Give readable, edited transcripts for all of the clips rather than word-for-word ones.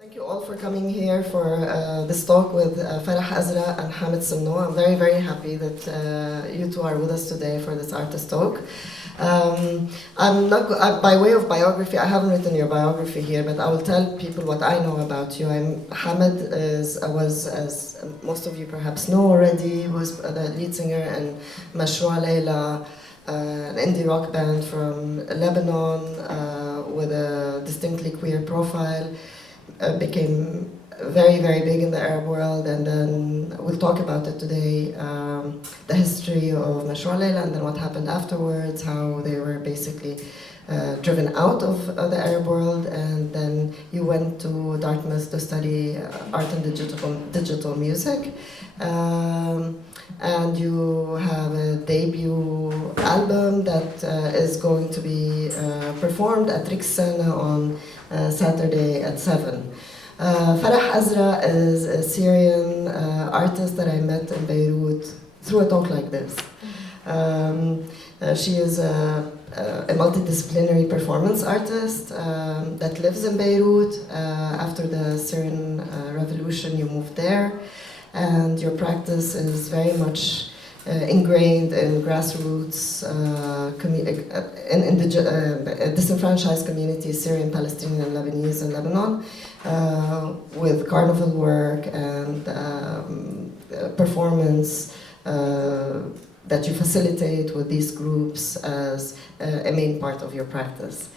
Thank you all for coming here for this talk with Farah, Azrak and Sinno. I'm very, very happy that you two are with us today for this artist talk. I'm not, by way of biography, I haven't written your biography here, but I will tell people what I know about you. Hamid was, as most of you perhaps know already, was the lead singer in Mashrua Leila, an indie rock band from Lebanon with a distinctly queer profile. Became very, very big in the Arab world, and then we'll talk about it today, the history of Mashrua Leila and then what happened afterwards, how they were basically driven out of the Arab world, and then you went to Dartmouth to study art and digital music, and you have a debut album that is going to be performed at Sinno on Saturday at 7. Farah Azrak is a Syrian artist that I met in Beirut through a talk like this. She is a multidisciplinary performance artist that lives in Beirut. After the Syrian revolution, you moved there, and your practice is very much ingrained in grassroots, disenfranchised communities, Syrian, Palestinian, and Lebanese in Lebanon, with carnival work and performance that you facilitate with these groups as a main part of your practice.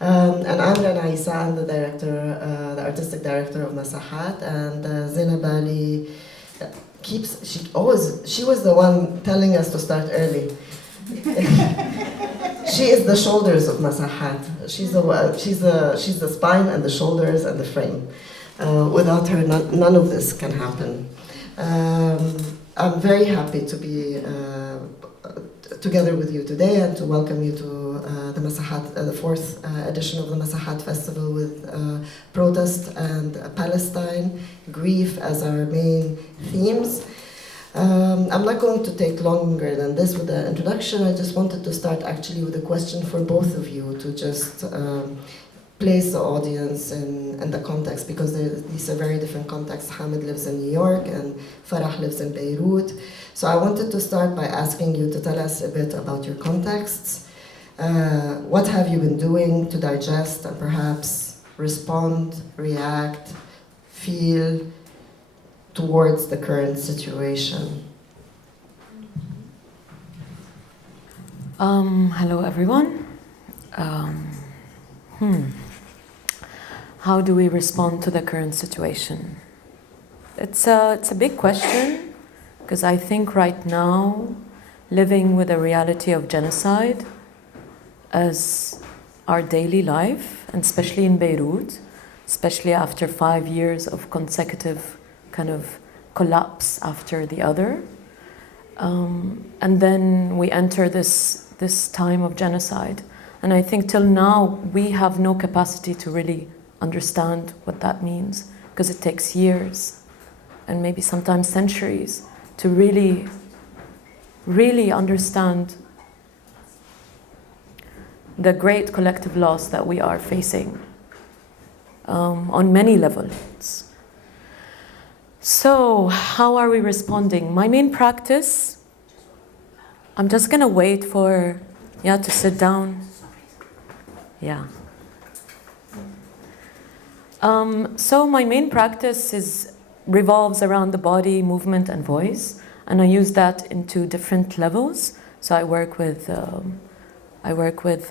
And I'm Rana Issa, I'm the director, the artistic director of Masahat, and Zina Bali she was the one telling us to start early. She is the shoulders of Masahat. She's the spine and the shoulders and the frame. Without her, none of this can happen. I'm very happy to be together with you today and to welcome you to the Masahat, the fourth edition of the Masahat Festival with protest and Palestine, grief as our main themes. I'm not going to take longer than this with the introduction. I just wanted to start actually with a question for both of you to just place the audience in the context, because these are very different contexts. Hamid lives in New York and Farah lives in Beirut. So I wanted to start by asking you to tell us a bit about your contexts. What have you been doing to digest and perhaps respond, react, feel towards the current situation? Hello, everyone. How do we respond to the current situation? It's a big question, because I think right now, living with the reality of genocide as our daily life, and especially in Beirut, especially after 5 years of consecutive kind of collapse after the other, and then we enter this time of genocide. And I think till now we have no capacity to really understand what that means, because it takes years and maybe sometimes centuries to really, really understand the great collective loss that we are facing on many levels. So, how are we responding? My main practice, I'm just gonna wait for to sit down. Yeah. So my main practice revolves around the body, movement, and voice, and I use that in 2 different levels. So I work with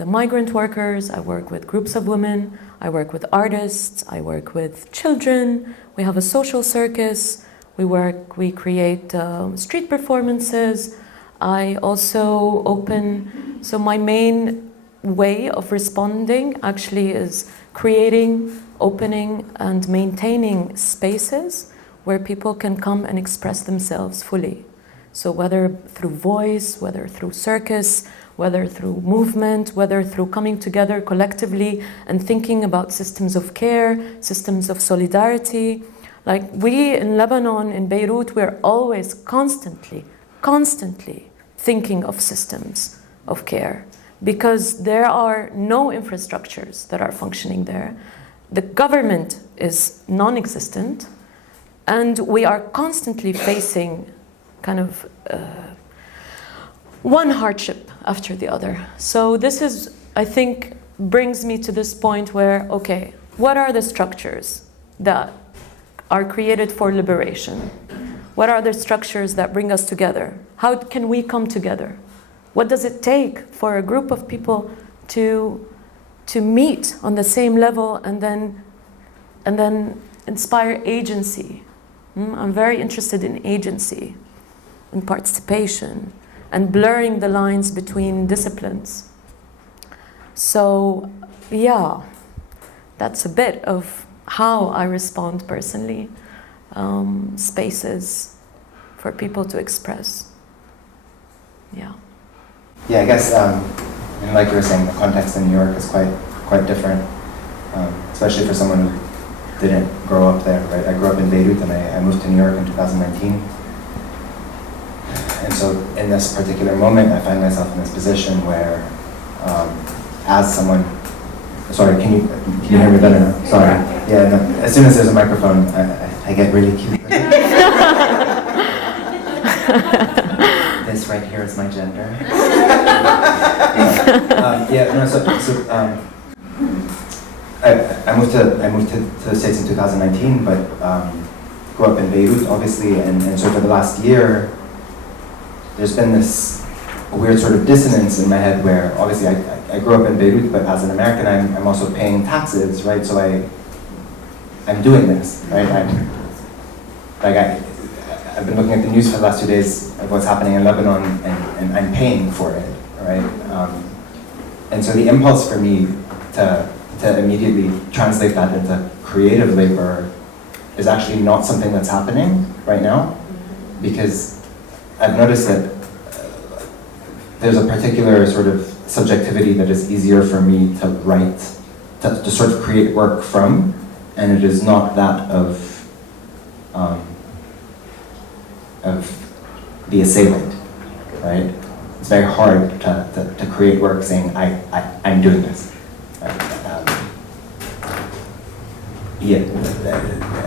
migrant workers, I work with groups of women, I work with artists, I work with children. We have a social circus. We create street performances. I also open. So my main way of responding actually is creating, opening, and maintaining spaces where people can come and express themselves fully. So whether through voice, whether through circus, whether through movement, whether through coming together collectively and thinking about systems of care, systems of solidarity. Like we in Lebanon, in Beirut, we're always constantly thinking of systems of care, because there are no infrastructures that are functioning there. the government is non-existent, and we are constantly facing kind of one hardship after the other. So this is, I think, brings me to this point where, okay, what are the structures that are created for liberation? What are the structures that bring us together? How can we come together? What does it take for a group of people to meet on the same level and then inspire agency? I'm very interested in agency and participation and blurring the lines between disciplines. So, yeah, that's a bit of how I respond personally. Spaces for people to express. Yeah. Yeah, I guess, like you were saying, the context in New York is quite different, especially for someone who didn't grow up there, right? I grew up in Beirut and I moved to New York in 2019. And so in this particular moment, I find myself in this position where, as someone, sorry, can you hear me better now? Sorry. Yeah, no, as soon as there's a microphone, I get really cute. This right here is my gender. I moved to the States in 2019, but grew up in Beirut, obviously, and so for the last year, there's been this weird sort of dissonance in my head where obviously I grew up in Beirut, but as an American, I'm also paying taxes, right? So I'm doing this, right? I've been looking at the news for the last 2 days of what's happening in Lebanon, and I'm paying for it, right? And so the impulse for me to immediately translate that into creative labor is actually not something that's happening right now, because I've noticed that there's a particular sort of subjectivity that is easier for me to write, to sort of create work from, and it is not that of the assailant, right? It's very hard to create work saying, I'm doing this. Right?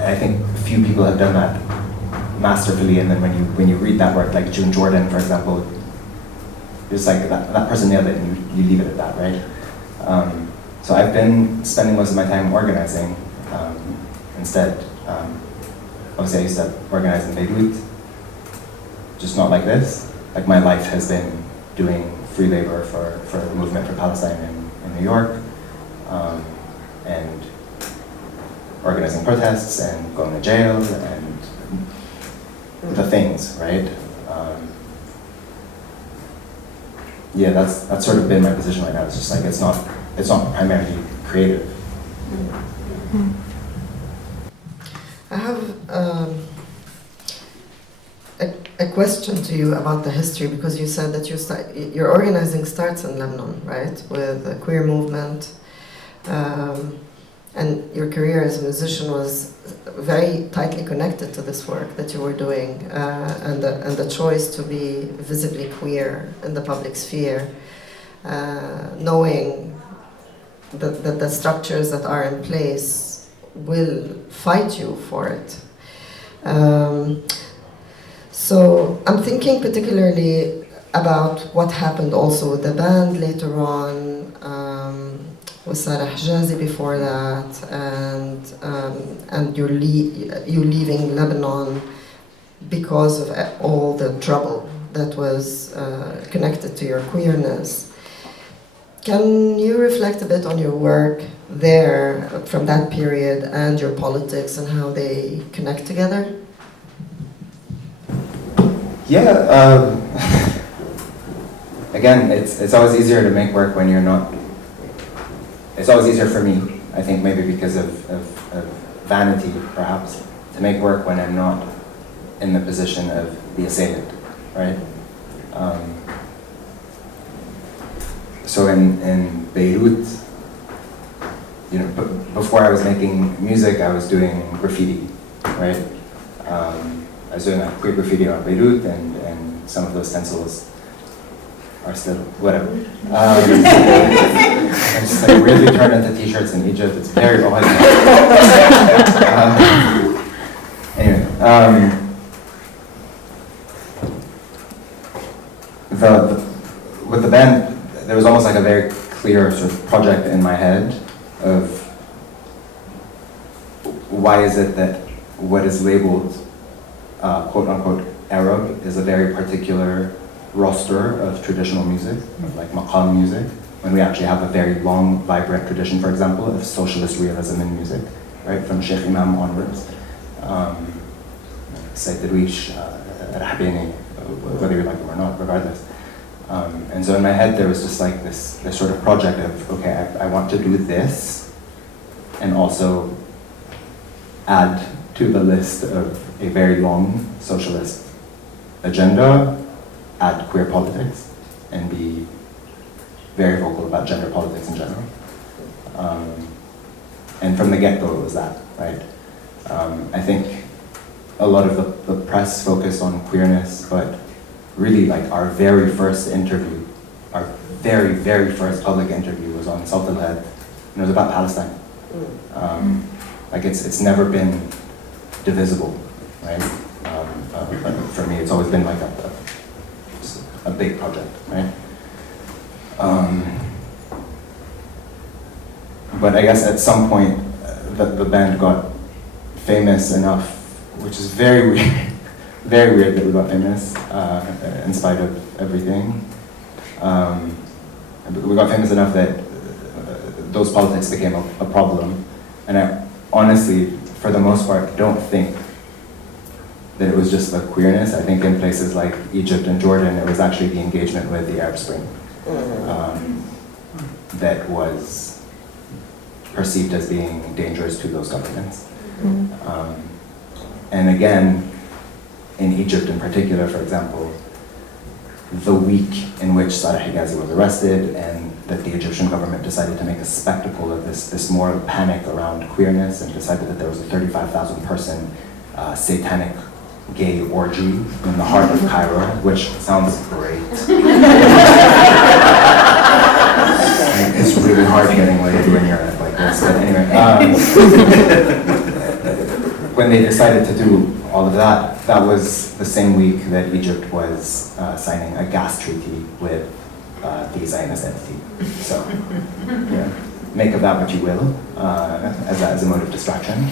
I think few people have done that masterfully, and then when you read that work, like June Jordan, for example, it's like that person nailed it, and you leave it at that, right? So I've been spending most of my time organizing instead. Obviously, I used to organize in Beirut, just not like this. Like my life has been doing free labor for the movement for Palestine in New York, and organizing protests and going to jail and the things, right? Yeah, that's sort of been my position right now. It's just like it's not primarily creative. I have a question to you about the history, because you said that your organizing starts in Lebanon, right, with the queer movement, and your career as a musician was very tightly connected to this work that you were doing, and the choice to be visibly queer in the public sphere, knowing that the structures that are in place will fight you for it. So I'm thinking particularly about what happened also with the band later on, with Sarah Hijazi before that, and you leaving Lebanon because of all the trouble that was connected to your queerness. Can you reflect a bit on your work there from that period and your politics and how they connect together? Yeah, again, it's always easier to make work when you're not. It's always easier for me, I think, maybe because of vanity, perhaps, to make work when I'm not in the position of the assailant, right? So in Beirut, before I was making music, I was doing graffiti, right? I was doing queer graffiti on Beirut, and some of those stencils are still whatever. I'm just like, they weirdly turned into t-shirts in Egypt. It's very odd. Anyway, with the band, there was almost like a very clear sort of project in my head of why is it that what is labeled quote-unquote Arab is a very particular roster of traditional music, of like maqam music, when we actually have a very long, vibrant tradition, for example, of socialist realism in music, right, from Sheikh Imam onwards. Sayyid Darwish, Rahbani, whether you like them or not, regardless. And so in my head there was just like this sort of project of, okay, I want to do this, and also add to the list of a very long socialist agenda, add queer politics, and be very vocal about gender politics in general. And from the get-go it was that, right? I think a lot of the press focused on queerness, but really like our very first interview, our very, very first public interview was on Salt al-Had, and it was about Palestine. Like it's never been divisible, right? But for me, it's always been like a big project, right? But I guess at some point, the band got famous enough, which is very weird, very weird that we got famous in spite of everything. We got famous enough that those politics became a problem, and I honestly, for the most part, don't think that it was just the queerness. I think in places like Egypt and Jordan, it was actually the engagement with the Arab Spring that was perceived as being dangerous to those governments. And again, in Egypt in particular, for example, the week in which Farah Hijazi was arrested and that the Egyptian government decided to make a spectacle of this moral panic around queerness and decided that there was a 35,000 person satanic gay orgy in the heart of Cairo, which sounds great. Like, it's really hard getting laid when you're like this, but anyway. When they decided to do all of that, that was the same week that Egypt was signing a gas treaty with the Zionist entity. So, yeah, make of that what you will, as a mode of distraction.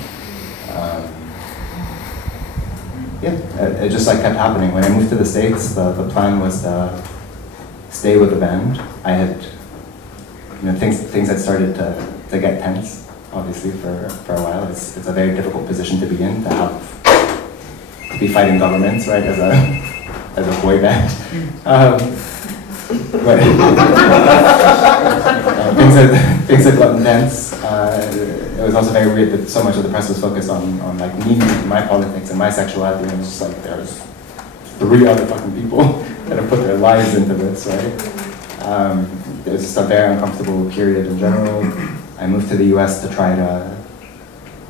Yeah, it just like kept happening. When I moved to the States, the plan was to stay with the band. I had, things had started to get tense, obviously, for a while. It's a very difficult position to be in, to be fighting governments, right, as a boy band. But things had gotten tense. It was also very weird that so much of the press was focused on like me, my politics, and my sexuality, and it was just like there's 3 other fucking people that have put their lives into this, right? It was just a very uncomfortable period in general. I moved to the US to try to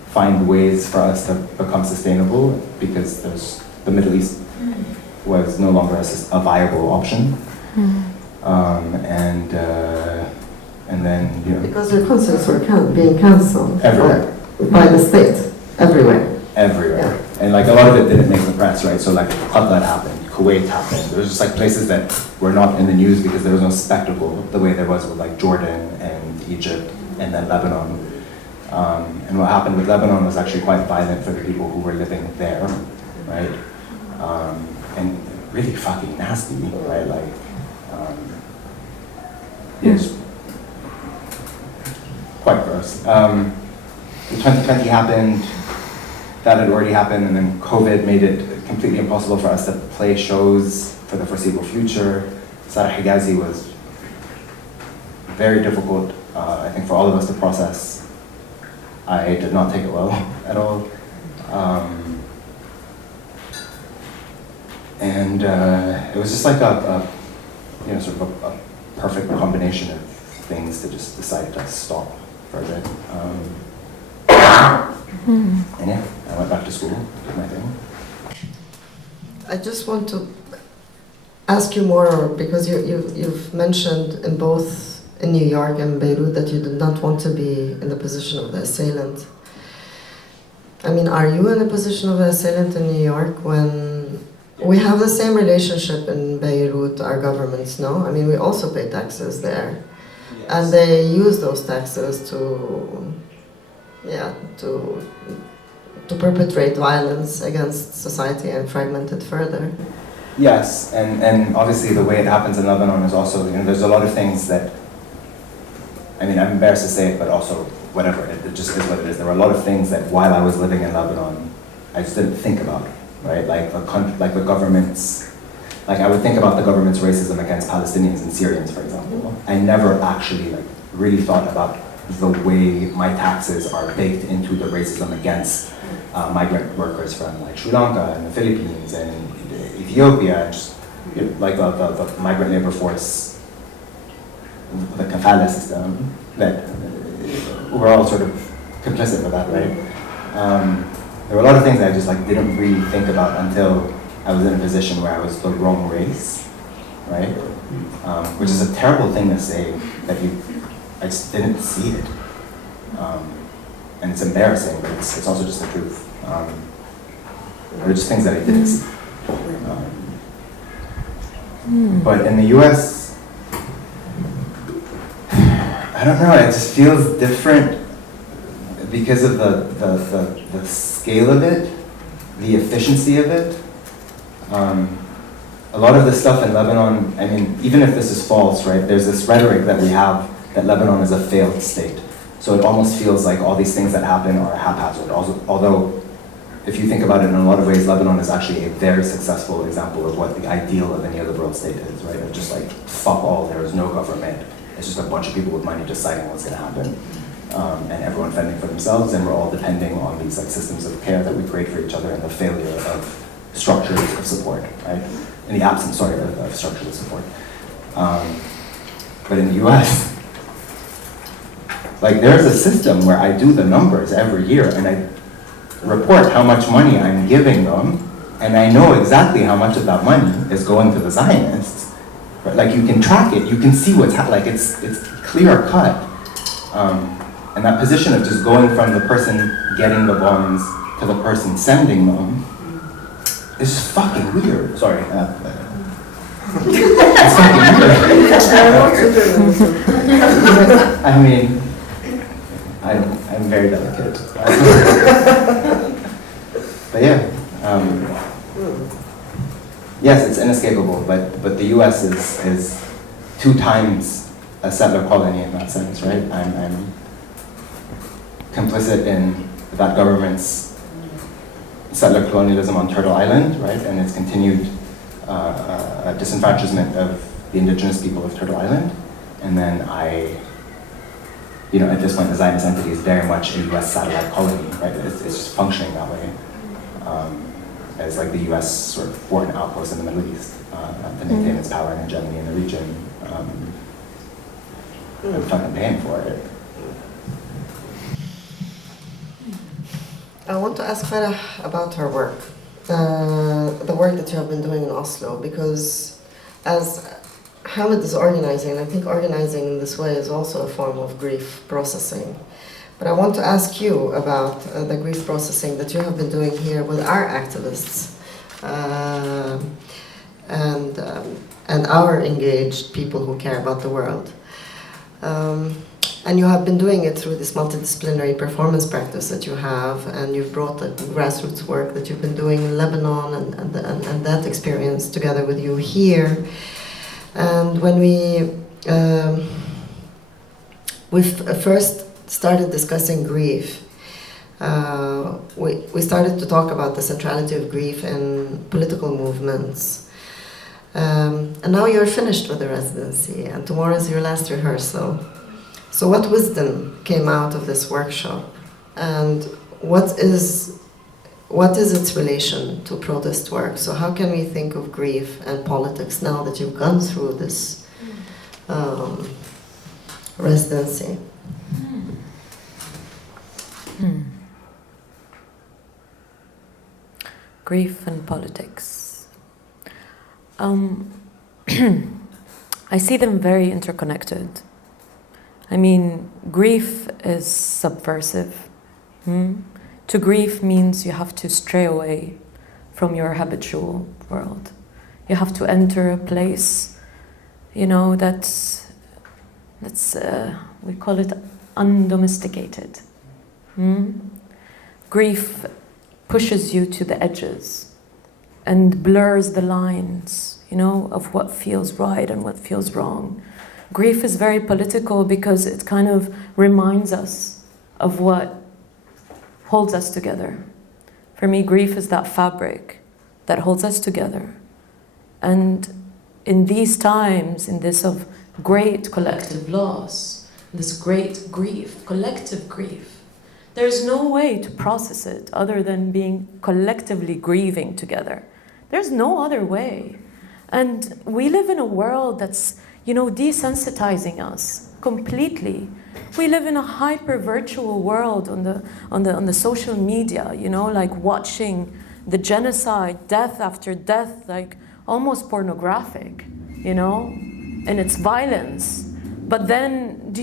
find ways for us to become sustainable because the Middle East was no longer a viable option. And then, because your concerts were being cancelled everywhere. By the state, everywhere. Everywhere. Yeah. And like a lot of it didn't make the press, right? So like Qatar happened, Kuwait happened. There was just like places that were not in the news because there was no spectacle the way there was with like Jordan and Egypt and then Lebanon. And what happened with Lebanon was actually quite violent for the people who were living there, right? And really fucking nasty, right? Like, it's quite gross. 2020 happened, that had already happened, and then COVID made it completely impossible for us to play shows for the foreseeable future. Farah Hijazi was very difficult, I think, for all of us to process. I did not take it well at all. And it was just like sort of a perfect combination of things to just decide to stop for a bit. And yeah, I went back to school, did my thing. I just want to ask you more, because you've mentioned in both in New York and Beirut that you did not want to be in the position of the assailant. I mean, are you in the position of the assailant in New York when we have the same relationship in Beirut, our governments, no? I mean, we also pay taxes there. Yes. And they use those taxes to perpetrate violence against society and fragment it further. Yes, and obviously the way it happens in Lebanon is also, there's a lot of things that, I mean, I'm embarrassed to say it, but also whatever, it just is what it is. There were a lot of things that while I was living in Lebanon, I just didn't think about, right? Like the government's, like I would think about the government's racism against Palestinians and Syrians, for example. I never actually really thought about the way my taxes are baked into the racism against migrant workers from like Sri Lanka and the Philippines and Ethiopia, and just like the migrant labor force, the kafala system, that we're all sort of complicit with that, right? There were a lot of things that I just didn't really think about until I was in a position where I was the wrong race, right? Which is a terrible thing to say, that I just didn't see it. And it's embarrassing, but it's also just the truth. There were just things that I didn't see. But in the US, I don't know, it just feels different because of the scale of it, the efficiency of it. A lot of the stuff in Lebanon, I mean, even if this is false, right, there's this rhetoric that we have that Lebanon is a failed state. So it almost feels like all these things that happen are haphazard. Although, if you think about it in a lot of ways, Lebanon is actually a very successful example of what the ideal of any other world state is, right? Of just fuck all, there is no government. It's just a bunch of people with money deciding what's gonna happen. And everyone fending for themselves, and we're all depending on these systems of care that we create for each other and the failure of structures of support, right? In the absence, of structures of support. But in the US, there's a system where I do the numbers every year and I report how much money I'm giving them, and I know exactly how much of that money is going to the Zionists. Right? You can track it, you can see what's happening, it's clear cut. And that position of just going from the person getting the bombs to the person sending them is fucking weird. Sorry. It's fucking weird. I mean, I'm very delicate. But yeah, yes, it's inescapable, but the US is 2 times a settler colony in that sense, right? I'm complicit in that government's settler colonialism on Turtle Island, right? And its continued disenfranchisement of the indigenous people of Turtle Island. And then at this point, the Zionist entity is very much a US satellite colony, right? It's just functioning that way. As the US sort of foreign outpost in the Middle East to maintain its power and hegemony in the region. I'm fucking paying for it. I want to ask Farah about her work, the work that you have been doing in Oslo, because as Hamid is organizing, and I think organizing in this way is also a form of grief processing. But I want to ask you about the grief processing that you have been doing here with our activists and our engaged people who care about the world. And you have been doing it through this multidisciplinary performance practice that you have, and you've brought the grassroots work that you've been doing in Lebanon and that experience together with you here. And when we first started discussing grief, we started to talk about the centrality of grief in political movements. And now you're finished with the residency, and tomorrow is your last rehearsal. So what wisdom came out of this workshop, and what is its relation to protest work? So how can we think of grief and politics now that you've gone through this residency? Grief and politics. I see them very interconnected. I mean, grief is subversive. To grieve means you have to stray away from your habitual world. You have to enter a place, you know, that's we call it undomesticated. Grief pushes you to the edges and blurs the lines, you know, of what feels right and what feels wrong. Grief is very political because it kind of reminds us of what holds us together. For me, grief is that fabric that holds us together. And in these times, in this of great collective loss, this great grief, collective grief, there's no way to process it other than being collectively grieving together. There's no other way. And we live in a world that's, you know, desensitizing us completely. We live in a hyper virtual world on the social media, you know, like watching the genocide, death after death, like almost pornographic, you know, in its violence. But then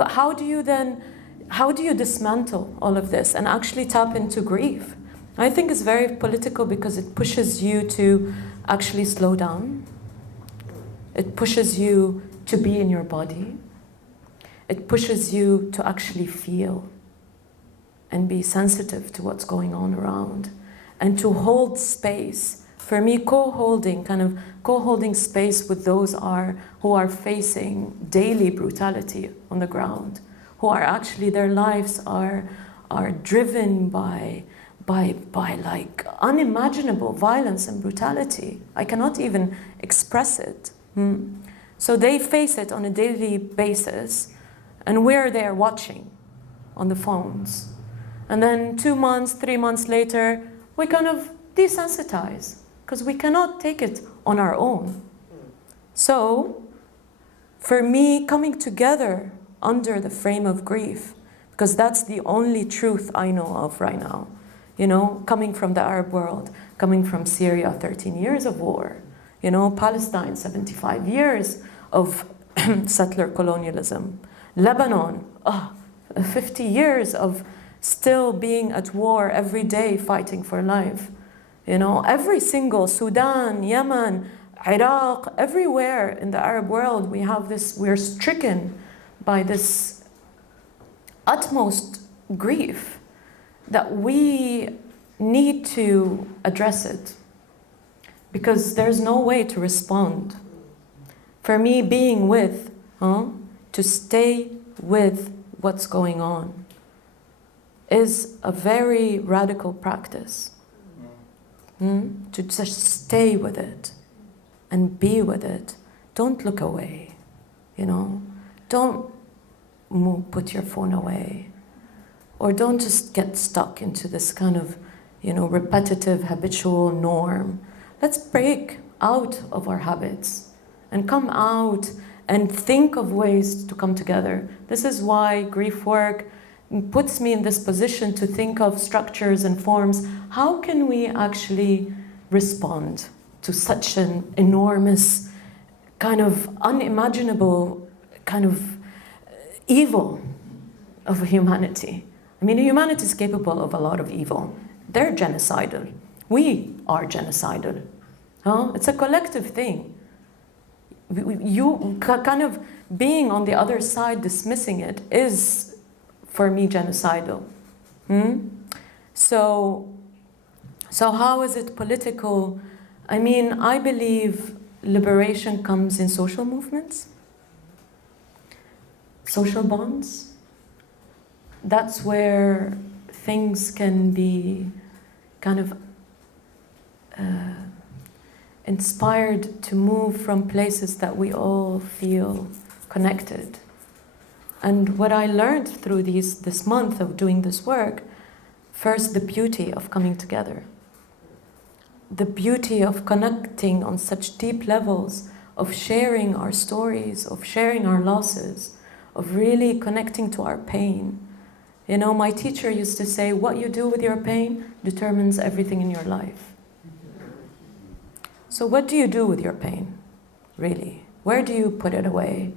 how do you dismantle all of this and actually tap into grief? I think it's very political because it pushes you to actually slow down. It pushes you to be in your body. It pushes you to actually feel and be sensitive to what's going on around and to hold space. For me, co-holding space with those who are facing daily brutality on the ground, who are actually, their lives are driven by like unimaginable violence and brutality. I cannot even express it. So they face it on a daily basis, and we're there watching on the phones. And then 2 months, 3 months later, we kind of desensitize because we cannot take it on our own. So, for me, coming together under the frame of grief, because that's the only truth I know of right now, you know, coming from the Arab world, coming from Syria, 13 years of war, you know, Palestine, 75 years of settler colonialism, Lebanon, 50 years of still being at war every day, fighting for life. You know, every single Sudan, Yemen, Iraq, everywhere in the Arab world, we're stricken by this utmost grief that we need to address it because there's no way to respond. For me, being to stay with what's going on is a very radical practice. To just stay with it and be with it. Don't look away, you know. Don't put your phone away. Or don't just get stuck into this kind of, you know, repetitive, habitual norm. Let's break out of our habits and come out and think of ways to come together. This is why grief work puts me in this position to think of structures and forms. How can we actually respond to such an enormous, kind of unimaginable kind of evil of humanity? I mean, humanity is capable of a lot of evil. They're genocidal. We are genocidal. It's a collective thing. You kind of being on the other side, dismissing it, is for me genocidal. So how is it political? I mean, I believe liberation comes in social movements, social bonds. That's where things can be kind of inspired to move from places that we all feel connected. And what I learned through this month of doing this work, first, the beauty of coming together. The beauty of connecting on such deep levels, of sharing our stories, of sharing our losses, of really connecting to our pain. You know, my teacher used to say, what you do with your pain determines everything in your life. So what do you do with your pain, really? Where do you put it away?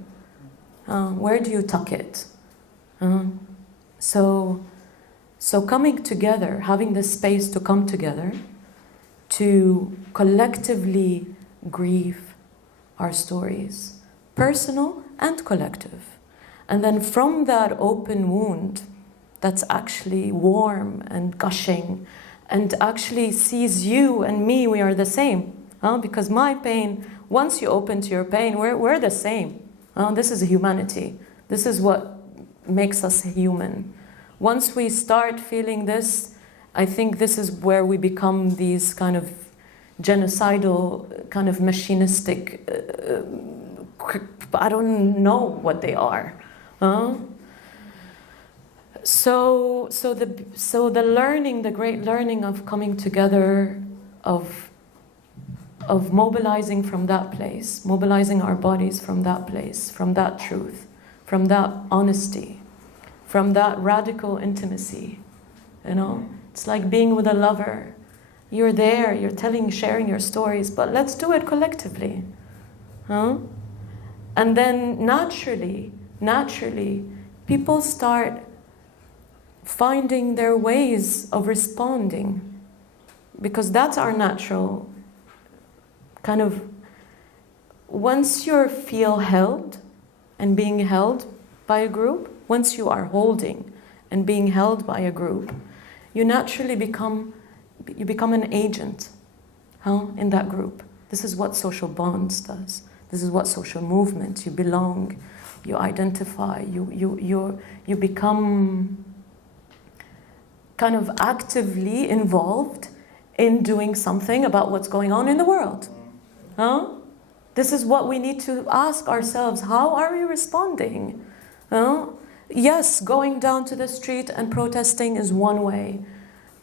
Where do you tuck it? So coming together, having this space to come together, to collectively grieve our stories, personal and collective. And then from that open wound that's actually warm and gushing and actually sees you and me, we are the same. Because my pain, once you open to your pain, we're the same. This is humanity. This is what makes us human. Once we start feeling this, I think this is where we become these kind of genocidal, kind of machinistic, I don't know what they are. So the learning, the great learning of coming together, of mobilizing from that place, mobilizing our bodies from that place, from that truth, from that honesty, from that radical intimacy, It's like being with a lover. You're there, you're sharing your stories, but let's do it collectively. And then naturally, people start finding their ways of responding, because that's our natural kind of, once you feel held and being held by a group, once you are holding and being held by a group, you naturally become an agent in that group. This is what social bonds does. This is what social movements, you belong, you identify, you become kind of actively involved in doing something about what's going on in the world. This is what we need to ask ourselves. How are we responding? Yes, going down to the street and protesting is one way,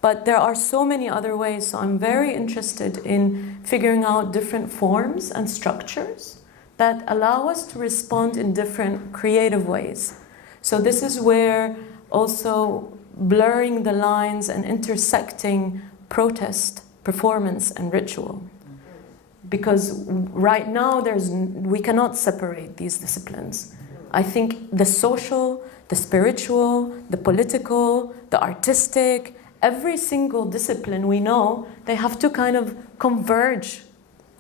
but there are so many other ways. So I'm very interested in figuring out different forms and structures that allow us to respond in different creative ways. So this is where also blurring the lines and intersecting protest, performance, and ritual. Because right now we cannot separate these disciplines. I think the social, the spiritual, the political, the artistic, every single discipline we know, they have to kind of converge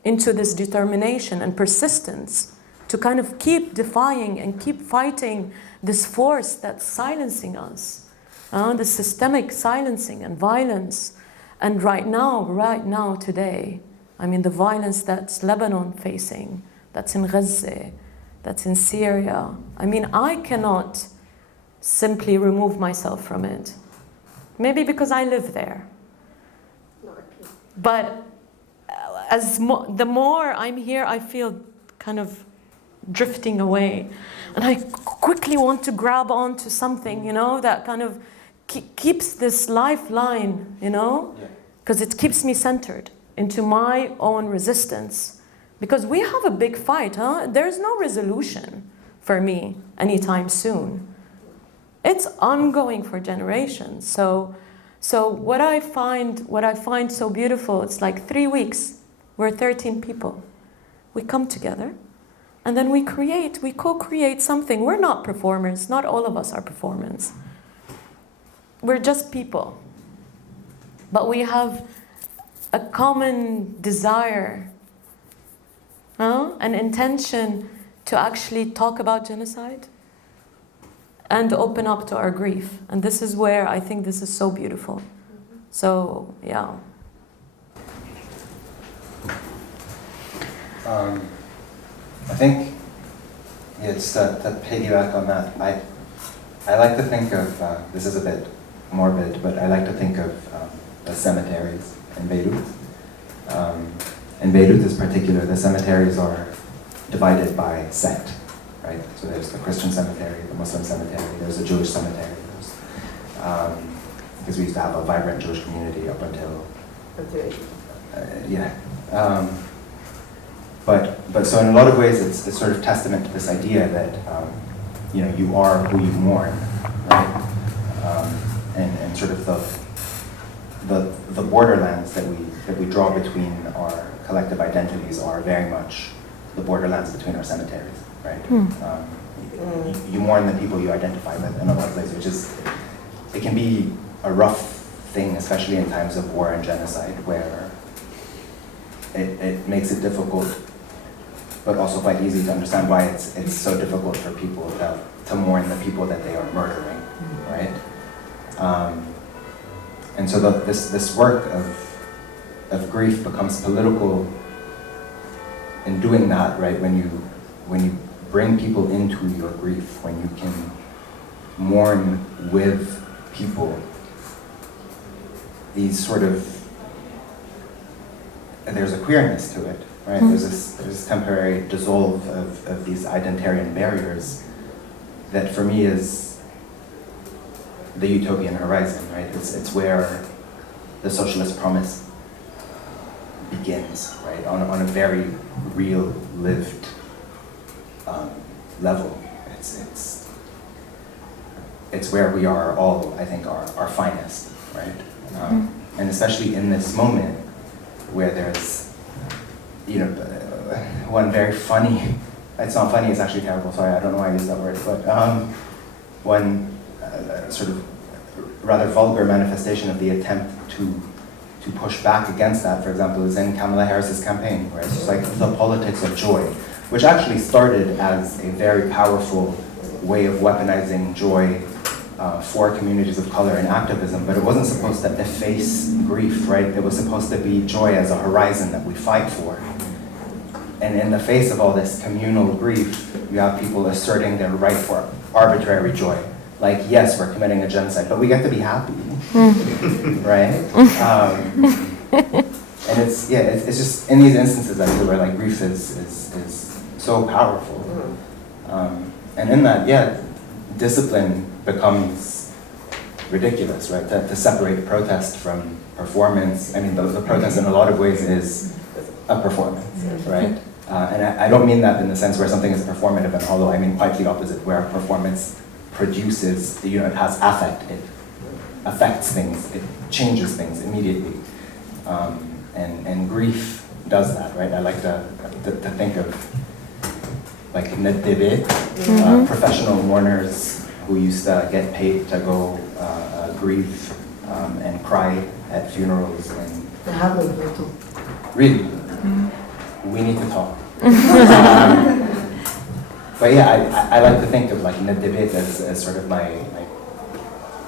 into this determination and persistence to kind of keep defying and keep fighting this force that's silencing us, the systemic silencing and violence. And right now, today, I mean, the violence that's Lebanon facing, that's in Gaza, that's in Syria. I mean, I cannot simply remove myself from it. Maybe because I live there. But the more I'm here, I feel kind of drifting away. And I quickly want to grab onto something, that kind of keeps this lifeline, because it keeps me centered into my own resistance. Because we have a big fight, There's no resolution for me anytime soon. It's ongoing for generations. So what I find so beautiful, it's like 3 weeks. We're 13 people. We come together, and then we co-create something. We're not performers. Not all of us are performers. We're just people. But we have a common desire, an intention to actually talk about genocide and open up to our grief. And this is where I think this is so beautiful. So, yeah. I think it's to piggyback on that. I like to think of, this is a bit morbid, but I like to think of the cemeteries in Beirut. In Beirut in particular, the cemeteries are divided by sect, right? So there's the Christian cemetery, the Muslim cemetery, there's the Jewish cemetery. Because we used to have a vibrant Jewish community up until... But so in a lot of ways, it's sort of testament to this idea that you are who you mourn, right? And sort of the borderlands that we draw between our collective identities are very much the borderlands between our cemeteries, right? you mourn the people you identify with in a lot of places, which is, it can be a rough thing, especially in times of war and genocide, where it makes it difficult, but also quite easy to understand why it's so difficult for people to mourn the people that they are murdering, right? And so this work of grief becomes political in doing that, right? When you bring people into your grief, when you can mourn with people, these sort of, there's a queerness to it, right? There's this temporary dissolve of these identitarian barriers that for me is the utopian horizon, right? It's where the socialist promise begins, right? On a very real, lived level. It's where we are all, I think, our finest, right? And especially in this moment where there's, one very funny, it's not funny, it's actually terrible, sorry, I don't know why I used that word, but one sort of rather vulgar manifestation of the attempt to push back against that, for example, is in Kamala Harris's campaign, where it's just like the politics of joy, which actually started as a very powerful way of weaponizing joy for communities of color and activism, but it wasn't supposed to efface grief, right? It was supposed to be joy as a horizon that we fight for. And in the face of all this communal grief, you have people asserting their right for arbitrary joy. Like, yes, we're committing a genocide, but we get to be happy, right? And it's just in these instances I feel where like grief is so powerful. And in that, discipline becomes ridiculous, right? To separate protest from performance. I mean, the protest in a lot of ways is a performance, right? And I don't mean that in the sense where something is performative and hollow. I mean quite the opposite, where a performance produces, it has affect, it affects things, it changes things immediately. And grief does that, right? I like to think of like Nedebe, professional mourners who used to get paid to go grieve and cry at funerals. And They have no too. really, we need to talk. But yeah, I like to think of like Nedebe as sort of my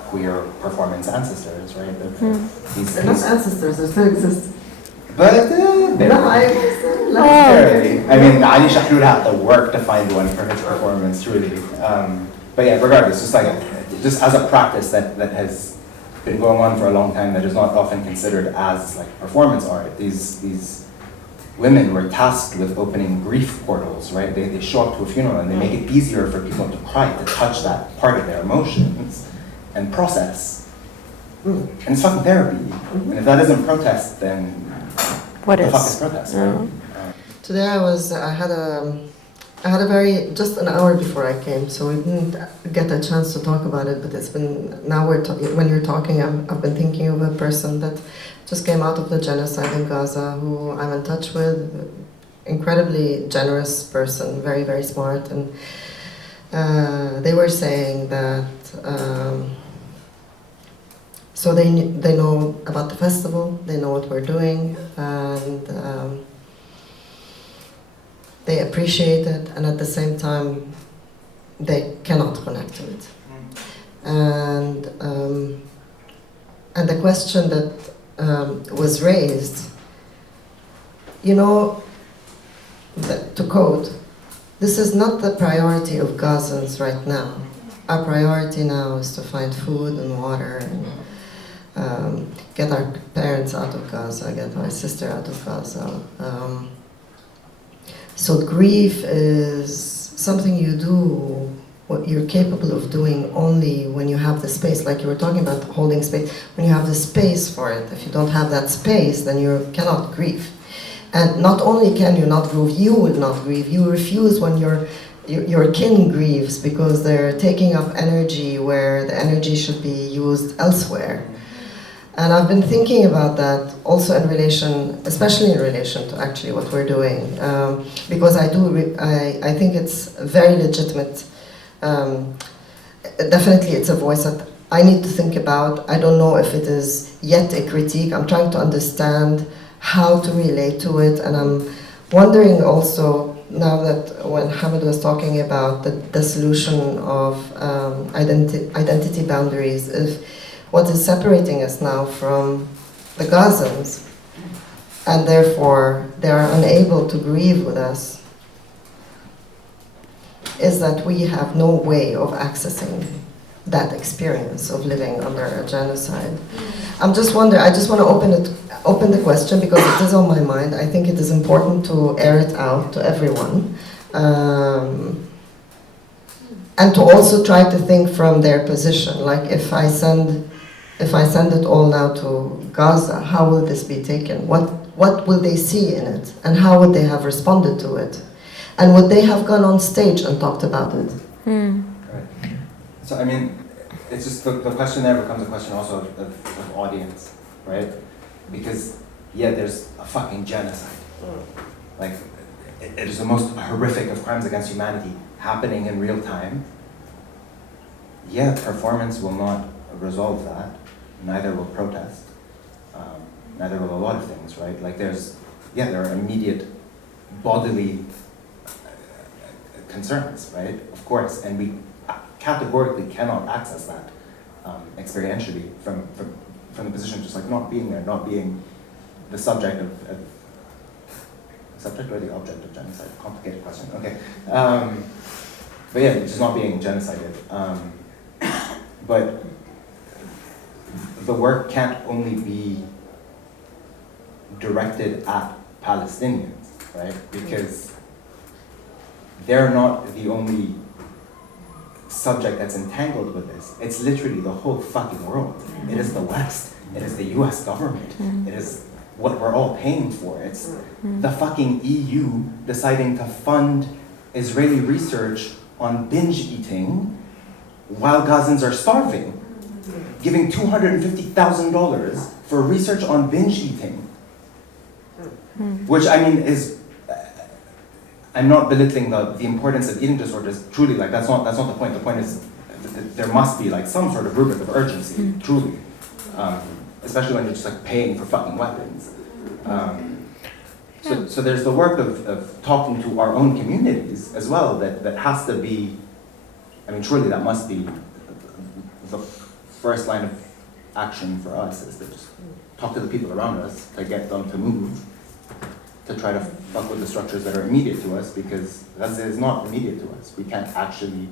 queer performance ancestors, right? They're not ancestors, they still exist. But No, I mean, Ali Shahrur had to work to find one for his performance, truly. But yeah, regardless, just as a practice that has been going on for a long time, that is not often considered as like performance art. These women were tasked with opening grief portals, right? They show up to a funeral and they make it easier for people to cry, to touch that part of their emotions and process. And it's fucking therapy. And if that isn't protest, then What the is? fuck is protest, right? Today I had a very, just an hour before I came, so we didn't get a chance to talk about it, but it's been, now when you're talking, I've been thinking of a person that just came out of the genocide in Gaza, who I'm in touch with, incredibly generous person, very, very smart, and they were saying that, so they know about the festival, they know what we're doing, and they appreciate it, and at the same time, they cannot connect to it. And the question that was raised, to quote, this is not the priority of Gazans right now. Our priority now is to find food and water and get our parents out of Gaza, get my sister out of Gaza. So grief is something you do, what you're capable of doing only when you have the space, like you were talking about holding space, when you have the space for it. If you don't have that space, then you cannot grieve. And not only can you not grieve, you will not grieve. You refuse when your kin grieves because they're taking up energy where the energy should be used elsewhere. And I've been thinking about that also in relation, especially in relation to actually what we're doing, because I think it's very legitimate Definitely it's a voice that I need to think about. I don't know if it is yet a critique. I'm trying to understand how to relate to it, and I'm wondering also, now that when Hamid was talking about the solution of identity boundaries, if what is separating us now from the Gazans, and therefore they are unable to grieve with us, is that we have no way of accessing that experience of living under a genocide. I'm just wondering, I just want to open the question because it is on my mind. I think it is important to air it out to everyone. And to also try to think from their position. Like if I send it all now to Gaza, how will this be taken? What will they see in it? And how would they have responded to it? And would they have gone on stage and talked about it? Right. So I mean, it's just the question there becomes a question also of audience, right? Because yeah, there's a fucking genocide. Like, it is the most horrific of crimes against humanity happening in real time. Yeah, performance will not resolve that. Neither will protest. Neither will a lot of things, right? Like there are immediate bodily concerns, right? Of course, and we categorically cannot access that experientially from the position just like not being there, not being the subject of subject or the object of genocide. Complicated question. Okay, but yeah, just not being genocided. But the work can't only be directed at Palestinians, right? Because they're not the only subject that's entangled with this. It's literally the whole fucking world. It is the West. It is the US government. It is what we're all paying for. It's the fucking EU deciding to fund Israeli research on binge eating while Gazans are starving, giving $250,000 for research on binge eating, which I mean is, I'm not belittling the importance of eating disorders. Truly, like that's not the point. The point is there must be like some sort of rubric of urgency, truly, especially when you're just like paying for fucking weapons. So there's the work of talking to our own communities as well that has to be. I mean, surely that must be the first line of action for us, is to just talk to the people around us to get them to move, to try to fuck with the structures that are immediate to us, because Gaza is not immediate to us. We can't actually,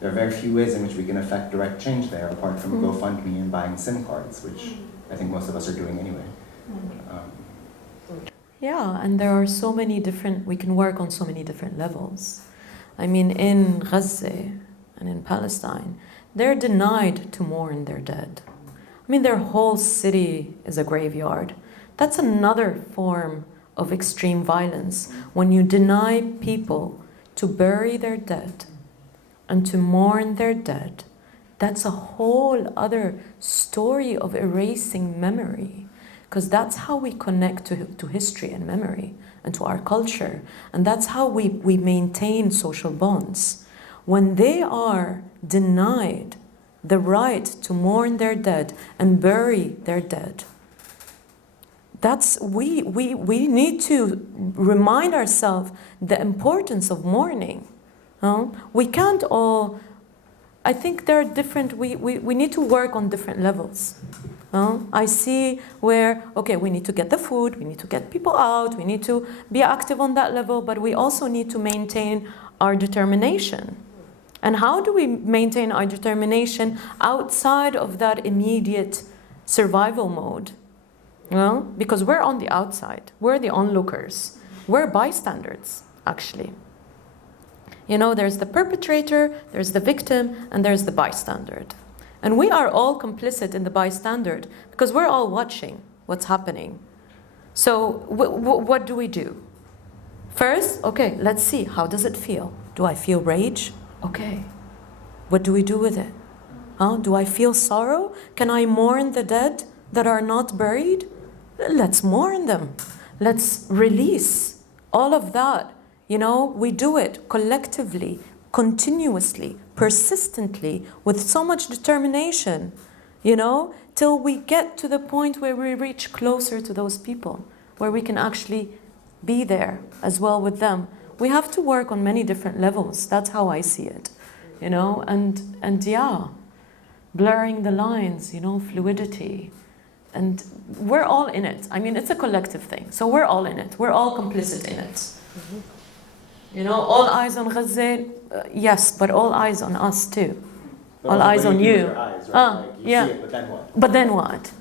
there are very few ways in which we can affect direct change there, apart from GoFundMe and buying SIM cards, which I think most of us are doing anyway. Yeah, and there are so many different, we can work on so many different levels. I mean, in Gaza and in Palestine, they're denied to mourn their dead. I mean, their whole city is a graveyard. That's another form of extreme violence, when you deny people to bury their dead and to mourn their dead. That's a whole other story of erasing memory, because that's how we connect to history and memory and to our culture, and that's how we maintain social bonds. When they are denied the right to mourn their dead and bury their dead, that's we need to remind ourselves the importance of mourning. We can't all, I think there are different, we need to work on different levels. I see where, okay, we need to get the food, we need to get people out, we need to be active on that level, but we also need to maintain our determination. And how do we maintain our determination outside of that immediate survival mode? Well, because we're on the outside, we're the onlookers, we're bystanders, actually. You know, there's the perpetrator, there's the victim, and there's the bystander. And we are all complicit in the bystander because we're all watching what's happening. So what do we do? First, okay, let's see, how does it feel? Do I feel rage? Okay. What do we do with it? Do I feel sorrow? Can I mourn the dead that are not buried? Let's mourn them. Let's release all of that. You know, we do it collectively, continuously, persistently, with so much determination, till we get to the point where we reach closer to those people, where we can actually be there as well with them. We have to work on many different levels. That's how I see it, and yeah, blurring the lines, fluidity. And we're all in it. I mean, it's a collective thing. So we're all in it. We're all complicit in it. All eyes on Gaza, yes, but all eyes on us too. All eyes on you. Eyes, right? You Yeah. see it, but then what? But then what?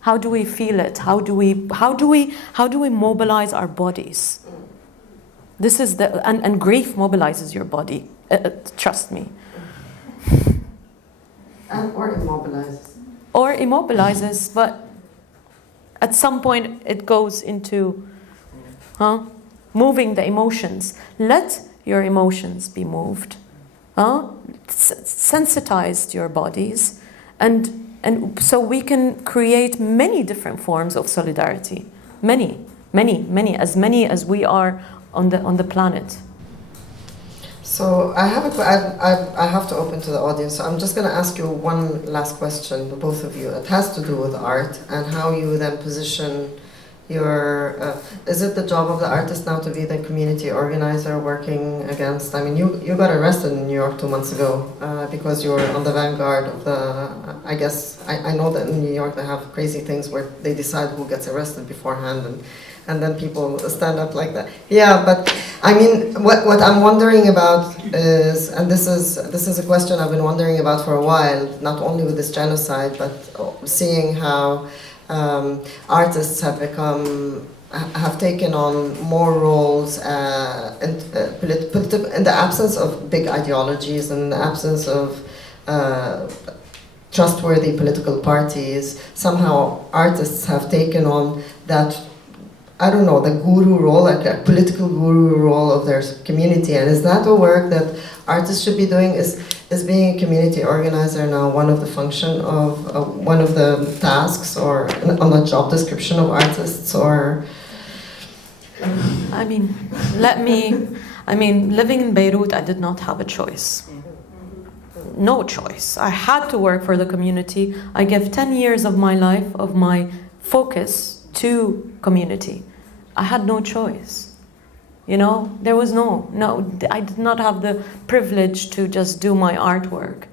How do we feel it? How do we mobilize our bodies? This is and grief mobilizes your body. Trust me. Or immobilizes. Or immobilizes, but at some point it goes into moving the emotions. Let your emotions be moved. Sensitize your bodies, and so we can create many different forms of solidarity. Many, as many as we are on the planet. So I have to open to the audience. So I'm just going to ask you one last question, both of you. It has to do with art and how you then position your. Is it the job of the artist now to be the community organizer working against? I mean, you got arrested in New York 2 months ago because you were on the vanguard of the. I guess I know that in New York they have crazy things where they decide who gets arrested beforehand and then people stand up like that. Yeah, but I mean, what I'm wondering about is, and this is a question I've been wondering about for a while, not only with this genocide, but seeing how artists have taken on more roles in the absence of big ideologies, in the absence of trustworthy political parties. Somehow artists have taken on that, I don't know, the guru role, like a political guru role of their community. And is that a work that artists should be doing? Is being a community organizer now one of the function of one of the tasks or on the job description of artists? Or living in Beirut, I did not have a choice. No choice. I had to work for the community. I gave 10 years of my life, of my focus, to community. I had no choice. There was no, I did not have the privilege to just do my artwork.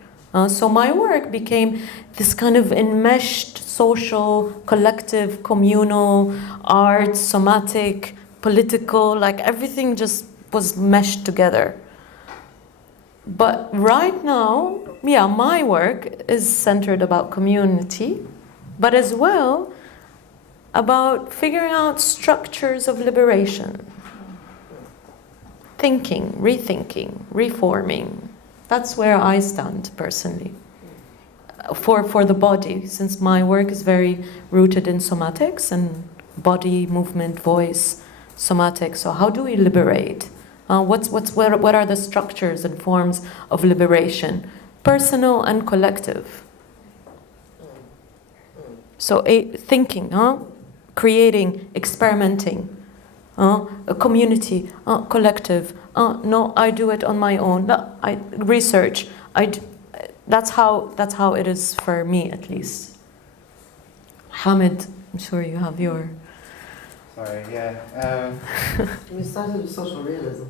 So my work became this kind of enmeshed social, collective, communal, art, somatic, political, like everything just was meshed together. But right now, my work is centered about community, but as well about figuring out structures of liberation. Thinking, rethinking, reforming. That's where I stand personally. For the body, since my work is very rooted in somatics and body, movement, voice, somatics. So how do we liberate? What are the structures and forms of liberation? Personal and collective. So thinking, creating, experimenting, a community, collective. No, I do it on my own. I research. That's how it is for me, at least. Hamid, I'm sure you have your. Sorry, yeah. You started with social realism.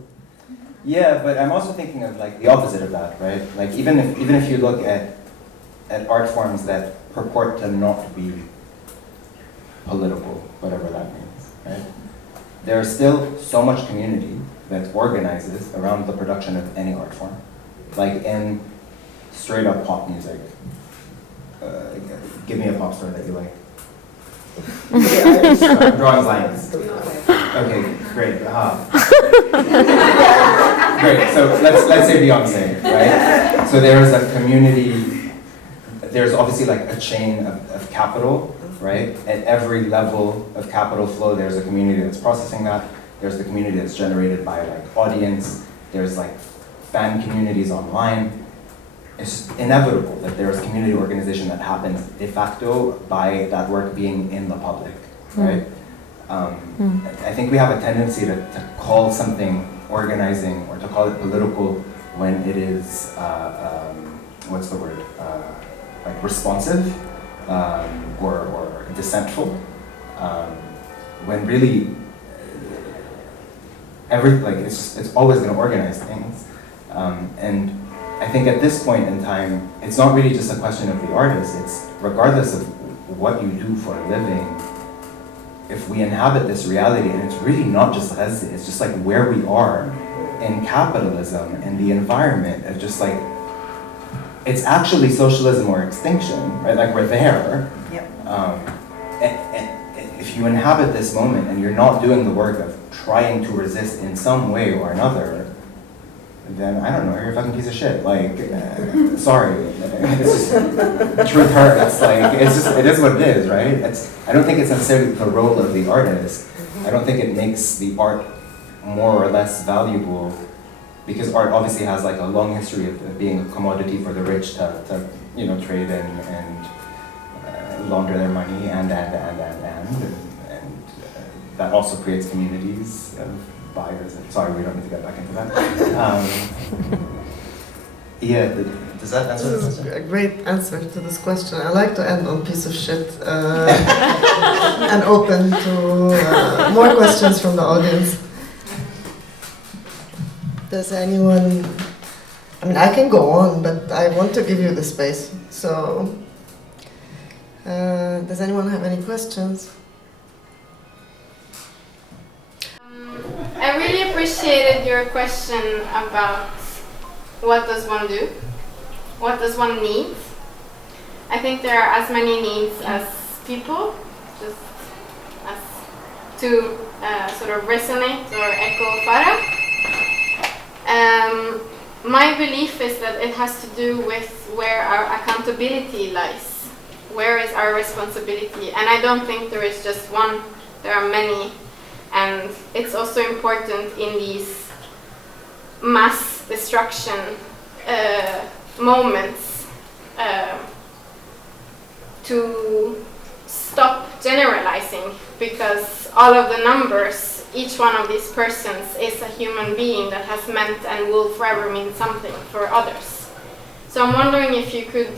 Yeah, but I'm also thinking of like the opposite of that, right? Like even if you look at art forms that purport to not be political, whatever that means, right? There's still so much community that organizes around the production of any art form. Like in straight up pop music. Give me a pop star that you like. I'm drawing lines. Okay, great. Great. So let's say Beyonce, right? So there is a community. There's obviously like a chain of capital, right? At every level of capital flow, there's a community that's processing that. There's the community that's generated by like audience. There's like fan communities online. It's inevitable that there's community organization that happens de facto by that work being in the public, right? I think we have a tendency to call something organizing or to call it political when it is, what's the word, like responsive or dissentful, when really it's always going to organize things. And I think at this point in time, it's not really just a question of the artist, it's regardless of what you do for a living, if we inhabit this reality, and it's really not just us, it's just like where we are in capitalism and the environment of just like, it's actually socialism or extinction, right? Like we're there. Yep. And if you inhabit this moment and you're not doing the work of trying to resist in some way or another, then I don't know, you're a fucking piece of shit. Like, sorry, it's just, truth hurts. Like, it's just, it is what it is, right? I don't think it's necessarily the role of the artist. I don't think it makes the art more or less valuable, because art obviously has like a long history of being a commodity for the rich to trade and launder their money and that also creates communities of buyers. And sorry, we don't need to get back into that. Yeah, does that answer the This is question? a great answer to this question. I like to end on piece of shit and open to more questions from the audience. Does anyone, I mean, I can go on, but I want to give you the space. So, does anyone have any questions? I really appreciated your question about what does one do? What does one need? I think there are as many needs as people, just as to sort of resonate or echo Farah. My belief is that it has to do with where our accountability lies. Where is our responsibility? And I don't think there is just one, there are many. And it's also important in these mass destruction moments to stop generalizing, because all of the numbers, each one of these persons is a human being that has meant and will forever mean something for others. So I'm wondering if you could